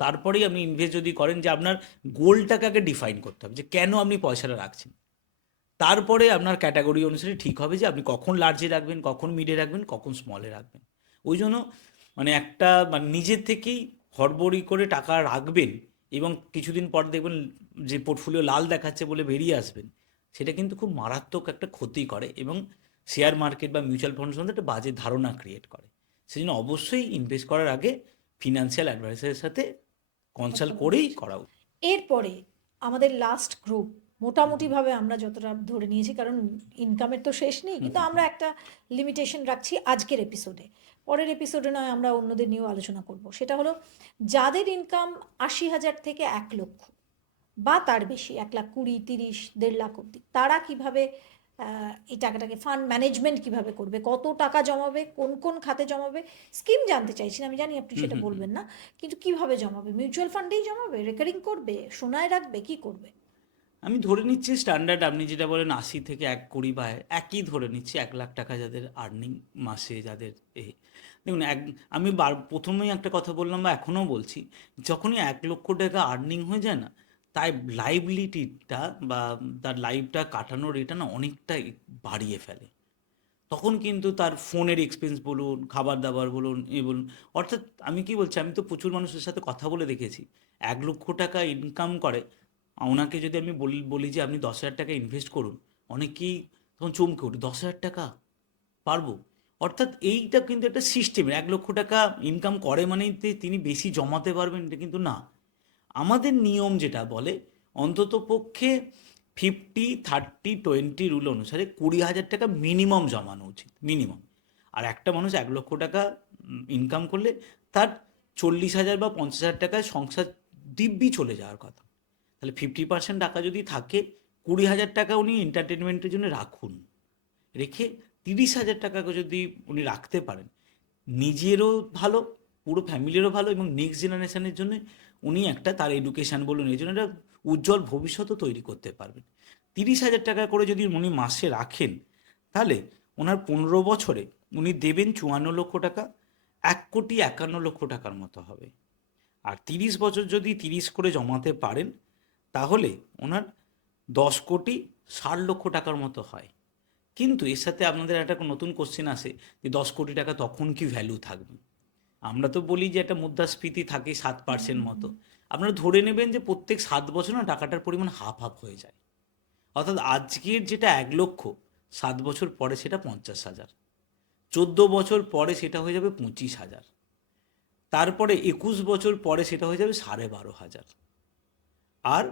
তারপরেই আপনি ইনভেস্ট যদি করেন, যে আপনার গোলটাকে আগে ডিফাইন করতে হবে যে কেন আপনি পয়সাটা রাখছেন। তারপরে আপনার ক্যাটাগরি অনুসারে ঠিক হবে যে আপনি কখন লার্জে রাখবেন, কখন মিডে রাখবেন, কখন স্মলে রাখবেন। ওই জন্য মানে একটা মানে নিজের থেকেই হড়বড়ি করে টাকা রাখবেন এবং কিছুদিন পর দেখবেন যে পোর্টফোলিও লাল দেখাচ্ছে বলে বেরিয়ে আসবেন, সেটা কিন্তু খুব মারাত্মক একটা ক্ষতি করে এবং শেয়ার মার্কেট বা মিউচুয়াল ফান্ড সম্বন্ধে একটা বাজে ধারণা ক্রিয়েট করে। সেই জন্য অবশ্যই ইনভেস্ট করার আগে ফিনান্সিয়াল অ্যাডভাইসারের সাথে কনসাল্ট কথা করেই বলছি। করা উচিত। এরপরে আমাদের লাস্ট গ্রুপ, মোটামুটিভাবে আমরা যতটা ধরে নিয়েছি, কারণ ইনকামের তো শেষ নেই, কিন্তু আমরা একটা লিমিটেশন রাখছি আজকের এপিসোডে। পরের এপিসোডে নয় আমরা অন্যদের নিয়েও আলোচনা করব। সেটা হলো যাদের ইনকাম 80,000 থেকে 1 লক্ষ বা তার বেশি, 1,20,000, 30, 1.5 লাখ অব্দি, তারা কিভাবে এই টাকাটাকে ফান্ড ম্যানেজমেন্ট কিভাবে করবে, কত টাকা জমাবে, কোন কোন খাতে জমাবে, স্কিম জানতে চাইছি না। আমি জানি আপনি সেটা বলবেন না, কিন্তু কিভাবে জমাবে? মিউচুয়াল ফান্ডেই জমাবে, রেকারিং করবে, সোনায় রাখবে, কি করবে? আমি ধরে নিচ্ছি স্ট্যান্ডার্ড আপনি যেটা বলেন 80 থেকে 1 কোটি বা একই ধরে নিচ্ছি, 1 লাখ টাকা যাদের আর্নিং মাসে, যাদের দেখুন আমি প্রথমেই একটা কথা বললাম বা এখনও বলছি, যখনই 1 লক্ষ টাকা আর্নিং হয়ে যায় না, তাই লাইবিলিটিটা বা তার লাইফটা কাটানোর এটা না অনেকটাই বাড়িয়ে ফেলে। তখন কিন্তু তার ফোনের এক্সপেন্স বলুন, খাবার দাবার বলুন, বলুন, অর্থাৎ আমি কি বলছি, আমি তো প্রচুর মানুষের সাথে কথা বলে দেখেছি, 1 লক্ষ টাকা ইনকাম করে, ওনাকে যদি আমি বলি যে আপনি 10,000 টাকা ইনভেস্ট করুন, অনেকেই তখন চমকে উঠে, 10,000 টাকা পারবো? অর্থাৎ এইটা কিন্তু একটা সিস্টেমের, 1 লক্ষ টাকা ইনকাম করে মানেই তিনি বেশি জমাতে পারবেন, এটা কিন্তু না। আমাদের নিয়ম যেটা বলে অন্তত পক্ষে 50-30-20 রুল অনুসারে 20,000 টাকা মিনিমাম জমানো উচিত, মিনিমাম। আর একটা মানুষ 1 লক্ষ টাকা ইনকাম করলে তার 40,000 বা 50,000 টাকায় সংসার দিব্যি চলে যাওয়ার কথা। তাহলে 50% টাকা যদি থাকে, 20,000 টাকা উনি এন্টারটেনমেন্টের জন্য রাখুন, রেখে 30,000 টাকাকে যদি উনি রাখতে পারেন, নিজেরও ভালো, পুরো ফ্যামিলিরও ভালো, এবং নেক্সট জেনারেশনের জন্য উনি একটা তার এডুকেশান বলুন এই জন্য একটা উজ্জ্বল ভবিষ্যতও তৈরি করতে পারবেন। 30,000 টাকা করে যদি উনি মাসে রাখেন, তাহলে ওনার 15 বছরে উনি দেবেন 54 লক্ষ টাকা, 1,51,00,000 টাকার মতো হবে। আর 30 বছর যদি 30 করে জমাতে পারেন, তাহলে ওনার 10,60,00,000 টাকার মতো হয়। কিন্তু এর সাথে আপনাদের একটা নতুন কোশ্চেন আসে যে 10 কোটি টাকা তখন কি ভ্যালু থাকবে? আমরা তো বলি যে একটা মুদ্রাস্ফীতি থাকে 7% মতো। আপনারা ধরে নেবেন যে প্রত্যেক 7 বছর না টাকাটার পরিমাণ হাফ হাফ হয়ে যায়। অর্থাৎ আজকের যেটা 1 লক্ষ, 7 বছর পরে সেটা 50,000, 14 বছর পরে সেটা হয়ে যাবে 25,000, তারপরে 21 বছর পরে সেটা হয়ে যাবে 12,500, আর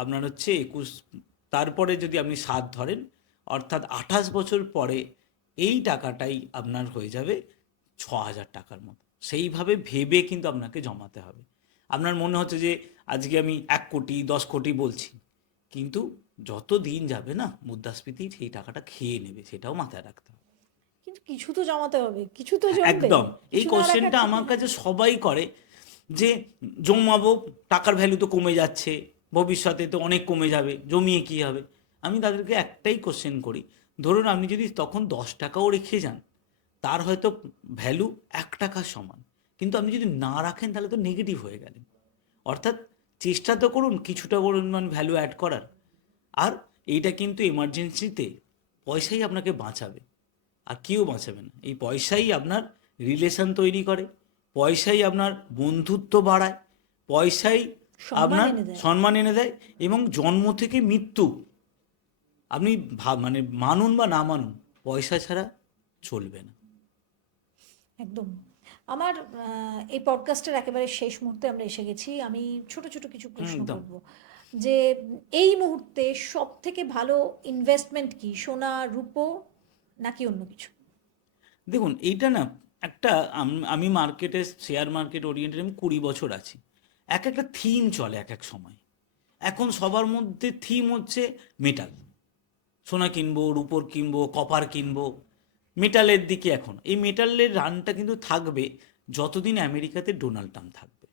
আপনার হচ্ছে 21, তারপরে যদি আপনি 7 ধরেন, অর্থাৎ 28 বছর পরে এই টাকাটাই আপনার হয়ে যাবে 6,000 টাকার মতো। সেইভাবে ভেবে কিন্তু আপনাকে জমাতে হবে। আপনার মনে হচ্ছে যে আজকে আমি 1 কোটি 10 কোটি বলছি, কিন্তু যত দিন যাবে না মুদ্রাস্ফীতি সেই টাকাটা খেয়ে নেবে, সেটাও মাথায় রাখতে হবে। কিন্তু কিছু তো জমাতে হবে, কিছু তো জমবে, একদম, এই কিছু না রাখার কোশ্চেনটা থেকে। আমার কাছে সবাই করে যে জমাবো, টাকার ভ্যালু তো কমে যাচ্ছে, ভবিষ্যতে তো অনেক কমে যাবে, জমিয়ে কী হবে? আমি তাদেরকে একটাই কোশ্চেন করি, ধরুন আপনি যদি তখন 10 টাকাও রেখে যান, তার হয়তো ভ্যালু 1 টাকার সমান, কিন্তু আপনি যদি না রাখেন তাহলে তো নেগেটিভ হয়ে গেলেন। অর্থাৎ চেষ্টা তো করুন কিছুটা পরিমাণ ভ্যালু অ্যাড করার। আর এইটা কিন্তু এমার্জেন্সিতে পয়সাই আপনাকে বাঁচাবে, আর কেউ বাঁচাবে না। এই পয়সাই আপনার রিলেশন তৈরি করে, পয়সাই আপনার বন্ধুত্ব বাড়ায়, পয়সাই সম্মান আপনার এনে দেয়। সম্মান এনে দেয়, এবং জন্ম থেকে মৃত্যু আপনি মানে মানুন বা না মানুন, পয়সা ছাড়া চলবে না। একদম। আমার এই পডকাস্টের একেবারে শেষ মুহূর্তে আমরা এসে গেছি। আমি ছোট ছোট কিছু প্রশ্ন একদম। করব যে এই মুহূর্তে সব থেকে ভালো ইনভেস্টমেন্ট কি, সোনা রূপো নাকি অন্য কিছু? দেখুন এইটা না একটা, আমি মার্কেটে, শেয়ার মার্কেট ওরিয়েন্টেড আমি 20 বছর আছি। এক একটা থিম চলে এক এক সময়। এখন সবার মধ্যে থিম হচ্ছে মেটাল, সোনা কিনবো, রূপোর কিনবো, কপার কিনবো, মেটালের দিকে। এখন এই মেটালের রানটা কিন্তু থাকবে যতদিন আমেরিকাতে ডোনাল্ড ট্রাম্প থাকবে,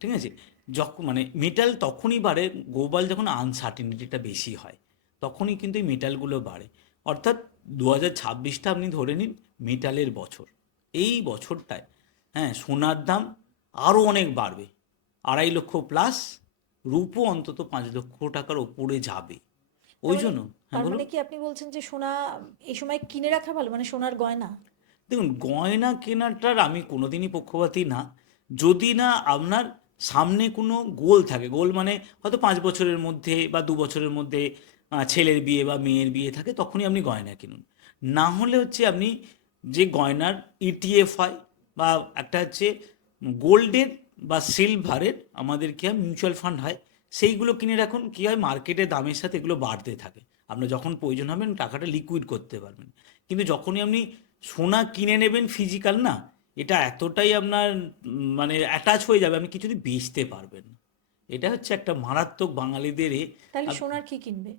ঠিক আছে? যখন মানে মেটাল তখনই বাড়ে, গ্লোবাল যখন আনসার্টিনিটিটা বেশি হয়, তখনই কিন্তু এই মেটালগুলো বাড়ে। অর্থাৎ 2026টা আপনি ধরে নিন মেটালের বছর। এই বছরটায় হ্যাঁ সোনার দাম আরও অনেক বাড়বে, 2.5 লক্ষ প্লাস, রূপও অন্তত 5 লক্ষ টাকার ওপরে যাবে। তার ওই মানে জন্য হ্যাঁ তার বলুন। মানে কি আপনি বলছেন যে সোনা এই সময় কিনে রাখা ভালো, মানে সোনার গয়না? দেখুন গয়না কেনাটার আমি কোনোদিনই পক্ষপাতী না, যদি না আপনার সামনে কোনো গোল থাকে। গোল মানে হয়তো 5 বছরের মধ্যে বা 2 বছরের মধ্যে ছেলের বিয়ে বা মেয়ের বিয়ে থাকে, তখনই আপনি গয়না কিনুন। না হলে হচ্ছে আপনি যে গয়নার ইটিএফ হয়, বা একটা হচ্ছে গোল্ডের বা সিলভারের আমাদের কী হয় মিউচুয়াল ফান্ড হয়, সেইগুলো কিনে রাখুন। কী হয়, মার্কেটের দামের সাথে এগুলো বাড়তে থাকে, আপনার যখন প্রয়োজন হবে টাকাটা লিকুইড করতে পারবেন। কিন্তু যখনই আপনি সোনা কিনে নেবেন ফিজিক্যাল, না এটা এতটাই আপনার মানে অ্যাটাচ হয়ে যাবে, আপনি কিছুদিন বেচতে পারবেন না। এটা হচ্ছে একটা মারাত্মক বাঙালিদের তাহলে সোনার কি কিনবে?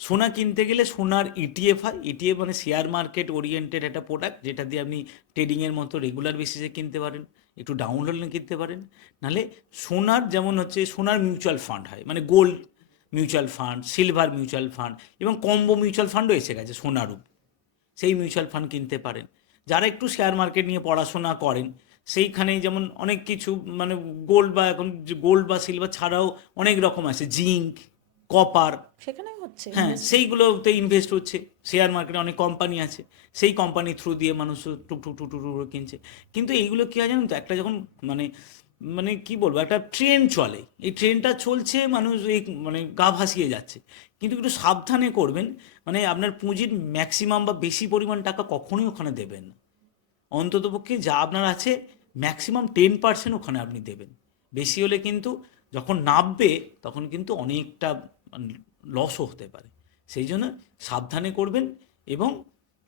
সোনা কিনতে গেলে সোনার ইটিএফ হয়। ইটিএফ মানে শেয়ার মার্কেট ওরিয়েন্টেড একটা প্রোডাক্ট, যেটা দিয়ে আপনি ট্রেডিংয়ের মতো রেগুলার বেসিসে কিনতে পারেন, একটু ডাউন হলে কিনতে পারেন। নাহলে সোনার যেমন হচ্ছে সোনার মিউচুয়াল ফান্ড হয়, মানে gold mutual fund, silver mutual fund, এবং কম্বো মিউচুয়াল ফান্ডও এসে গেছে সোনারূপ, সেই মিউচুয়াল ফান্ড কিনতে পারেন। যারা একটু শেয়ার মার্কেট নিয়ে পড়াশোনা করেন, সেইখানেই যেমন অনেক কিছু মানে গোল্ড, বা এখন গোল্ড বা সিলভার ছাড়াও অনেক রকম আছে, জিঙ্ক, কপার, সেখানে হচ্ছে হ্যাঁ ইনভেস্টমেন্ট। সেইগুলোতে ইনভেস্ট হচ্ছে। শেয়ার মার্কেটে অনেক কোম্পানি আছে, সেই কোম্পানি থ্রু দিয়ে মানুষ টুক টুক টুক টুক টুক করে কিনছে। কিন্তু এইগুলো কী হয় জানেন তো, একটা যখন মানে মানে কী বলবো, একটা ট্রেন্ড চলে, এই ট্রেনটা চলছে, মানুষ এই মানে গা ভাসিয়ে যাচ্ছে। কিন্তু একটু সাবধানে করবেন, মানে আপনার পুঁজির ম্যাক্সিমাম বা বেশি পরিমাণ টাকা কখনোই ওখানে দেবেন না। অন্ততপক্ষে যা আপনার আছে ম্যাক্সিমাম 10% ওখানে আপনি দেবেন। বেশি হলে কিন্তু যখন নামবে তখন কিন্তু অনেকটা লসও হতে পারে। সেই জন্য সাবধানে করবেন, এবং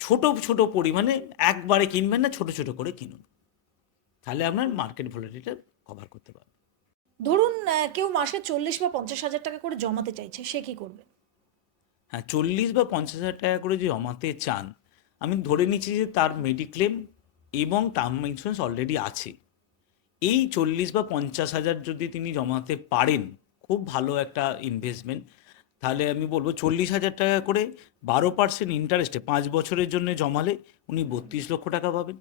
ছোট ছোট পরিমাণে একবারে কিনবেন না, ছোট ছোট করে কিনুন, তাহলে আপনার মার্কেট ভলিটিটা কভার করতে পারবে। ধরুন কেউ মাসে 40 বা 50 হাজার টাকা করে জমাতে চাইছে, সে কি করবে? হ্যাঁ, 40 বা 50 হাজার টাকা করে যে জমাতে চান, আমি ধরে নিচ্ছি যে তার মেডিক্লেম এবং টার্ম ইন্স্যুরেন্স অলরেডি আছে। এই 40 বা 50 হাজার যদি তিনি জমাতে পারেন, খুব ভালো একটা ইনভেস্টমেন্ট। তাহলে আমি বলবো 40 হাজার টাকা করে 12% ইন্টারেস্টে 5 বছরের জন্য জমালে উনি 32 লক্ষ টাকা পাবেন।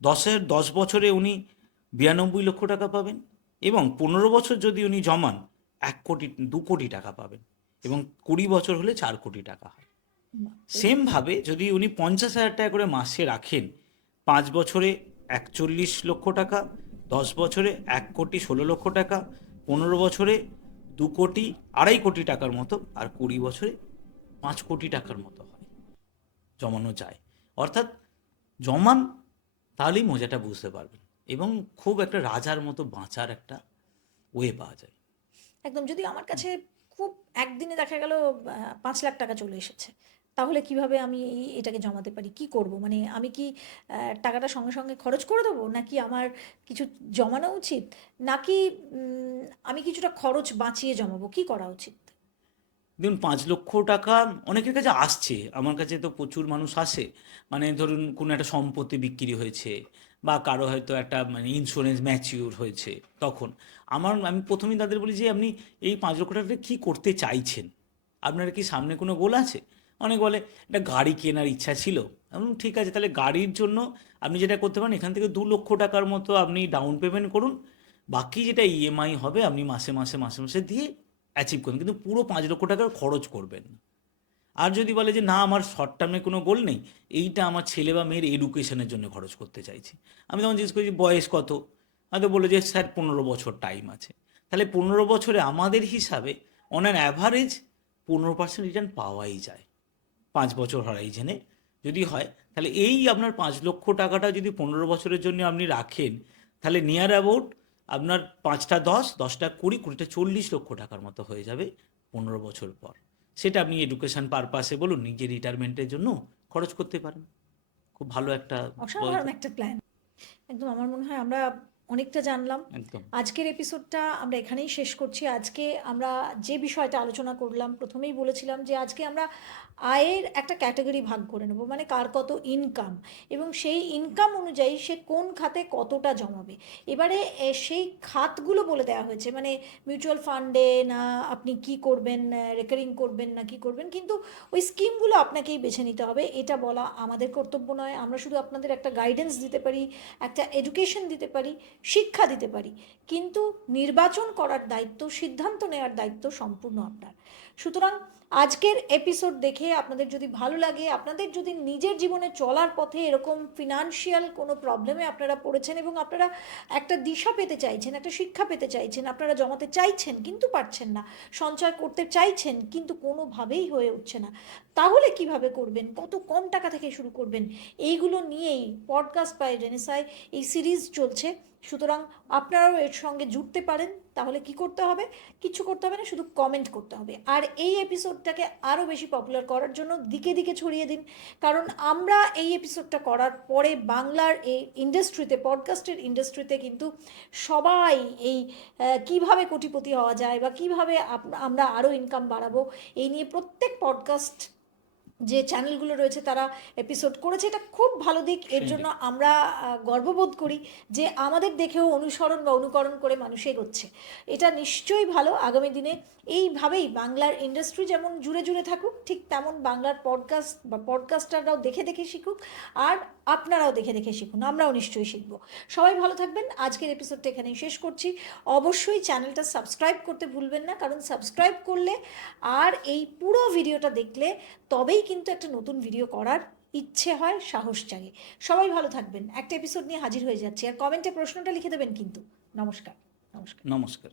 10 বছরে উনি 92 লক্ষ টাকা পাবেন। এবং 15 বছর যদি উনি জমান 1 কোটি 2 কোটি টাকা পাবেন। এবং 20 বছর হলে 4 কোটি টাকা হয়। বাহ, সেমভাবে যদি উনি 50 হাজার টাকা করে মাসে রাখেন, 5 বছরে 41 লক্ষ টাকা, 10 বছরে 1 কোটি 16 লক্ষ টাকা, 15 বছরে 2 কোটি 2.5 কোটি টাকার মতো, আর 20 বছরে 5 কোটি টাকার মতো হয়, জমানো যায়। অর্থাৎ জমান, তাহলেই মজাটা বুঝতে পারবেন এবং খুব একটা রাজার মতো বাঁচার একটা ওয়ে পাওয়া যায়। একদম। যদি আমার কাছে খুব একদিনে দেখা গেল 5 লাখ টাকা চলে এসেছে, তাহলে কিভাবে আমি এটাকে জমাতে পারি? কি করব? মানে আমি কি টাকাটা সঙ্গে সঙ্গে খরচ করে দেবো, নাকি আমার কিছু জমানো উচিত, নাকি আমি কিছুটা খরচ বাঁচিয়ে জমাবো? কি করা উচিত? দেখুন, 5 লক্ষ টাকা অনেকের কাছে আসছে, আমার কাছে তো প্রচুর মানুষ আসে। মানে ধরুন কোনো একটা সম্পত্তি বিক্রি হয়েছে, বা কারো হয়তো একটা মানে ইন্স্যুরেন্স ম্যাচিউর হয়েছে, তখন আমি প্রথমেই তাদের বলি যে আপনি এই 5 লক্ষ টাকা কী করতে চাইছেন, আপনার কি সামনে কোনো গোল আছে? অনেক বলে একটা গাড়ি কেনার ইচ্ছা ছিল। ঠিক আছে, তাহলে গাড়ির জন্য আপনি যেটা করতে পারেন, এখান থেকে 2 লক্ষ টাকার মতো আপনি ডাউন পেমেন্ট করুন, বাকি যেটা ইএমআই হবে আপনি মাসে মাসে মাসে মাসে দিয়ে অ্যাচিভ করুন, কিন্তু পুরো 5 লক্ষ টাকার খরচ করবেন না। আর যদি বলে যে না, আমার শর্ট টার্মে কোনো গোল নেই, এইটা আমার ছেলে বা মেয়ের এডুকেশনের জন্য খরচ করতে চাইছি, আমি তখন জিজ্ঞেস করি যে বয়স কত? হয়তো বলে যে স্যার 15 বছর টাইম আছে। তাহলে 15 বছরে আমাদের হিসাবে অন অ্যান অ্যাভারেজ 15% রিটার্ন পাওয়াই যায়। 5 বছর হরাইজেনে যদি হয়, তাহলে এই আপনার 5 লক্ষ টাকাটা যদি 15 বছরের জন্য আপনি রাখেন, তাহলে নিয়ার অ্যাবাউট আপনার 5টা 10, 10টা 20, 20টা 40 লক্ষ টাকার মতো হয়ে যাবে 15 বছর পর। সেটা আপনি এডুকেশন পারপাসে বলুন, নিজের রিটায়ারমেন্টের জন্য খরচ করতে পারেন। খুব ভালো একটা অসাধারণ একটা প্ল্যান। একদম। আমার মনে হয় আমরা অনেকটা জানলাম। একদম। আজকের এপিসোডটা আমরা এখানেই শেষ করছি। আজকে আমরা যে বিষয়টা আলোচনা করলাম, প্রথমেই বলেছিলাম যে আজকে আমরা আয়ের একটা ক্যাটাগরি ভাগ করে নেব, মানে কার কত ইনকাম, এবং সেই ইনকাম অনুযায়ী সে কোন খাতে কতটা জমাবে। এবারে সেই খাতগুলো বলে দেওয়া হয়েছে, মানে মিউচুয়াল ফান্ডে না আপনি কি করবেন, রেকারিং করবেন না কি করবেন, কিন্তু ওই স্কিমগুলো আপনাকেই বেছে নিতে হবে। এটা বলা আমাদের কর্তব্য নয়। আমরা শুধু আপনাদের একটা গাইডেন্স দিতে পারি, একটা এডুকেশন দিতে পারি, শিক্ষা দিতে পারি, কিন্তু নির্বাচন করার দায়িত্ব, সিদ্ধান্ত নেওয়ার দায়িত্ব সম্পূর্ণ আপনার। সুতরাং আজকের এপিসোড দেখে আপনাদের যদি ভালো লাগে, আপনাদের যদি নিজের জীবনে চলার পথে এরকম ফিনান্সিয়াল কোনো প্রবলেমে আপনারা পড়েছেন এবং আপনারা একটা দিশা পেতে চাইছেন, একটা শিক্ষা পেতে চাইছেন, আপনারা জমাতে চাইছেন কিন্তু পারছেন না, সঞ্চয় করতে চাইছেন কিন্তু কোনোভাবেই হয়ে উঠছে না, তাহলে কিভাবে করবেন, কত কম টাকা থেকে শুরু করবেন, এইগুলো নিয়েই পডকাস্ট বাই রেনেসায় এই সিরিজ চলছে। সুতরাং আপনারাও এর সঙ্গে জুড়তে পারেন। তাহলে কি করতে হবে? কিছু করতে হবে না, শুধু কমেন্ট করতে হবে। আর এই এপিসোডটাকে আরও বেশি পপুলার করার জন্য দিকে দিকে ছড়িয়ে দিন, কারণ আমরা এই এপিসোডটা করার পরে বাংলার এই ইন্ডাস্ট্রিতে, পডকাস্টের ইন্ডাস্ট্রিতে কিন্তু সবাই এই কিভাবে কোটিপতি হওয়া যায় বা কিভাবে আমরা আরও ইনকাম বাড়াবো, এই নিয়ে প্রত্যেক পডকাস্ট যে চ্যানেলগুলো রয়েছে তারা এপিসোড করেছে। এটা খুব ভালো দিক। এর জন্য আমরা গর্ববোধ করি যে আমাদের দেখেও অনুসরণ বা অনুকরণ করে মানুষ এগোচ্ছে। এটা নিশ্চয়ই ভালো। আগামী দিনে এইভাবেই বাংলার ইন্ডাস্ট্রি যেমন জুড়ে জুড়ে থাকুক, ঠিক তেমন বাংলার পডকাস্ট বা পডকাস্টাররাও দেখে দেখে শিখুক, আর আপনারাও দেখে দেখে শিখুন। আমরাও নিশ্চয়ই শিখবো। সবাই ভালো থাকবেন। আজকের এপিসোডটা এখানেই শেষ করছি। অবশ্যই চ্যানেলটা সাবস্ক্রাইব করতে ভুলবেন না, কারণ সাবস্ক্রাইব করলে আর এই পুরো ভিডিওটা দেখলে তবেই কিন্তু একটা নতুন ভিডিও করার ইচ্ছে হয়, সাহস জাগে। সবাই ভালো থাকবেন। একটা এপিসোড নিয়ে হাজির হয়ে যাচ্ছি, আর কমেন্টে প্রশ্নটা লিখে দেবেন কিন্তু। নমস্কার। নমস্কার। নমস্কার।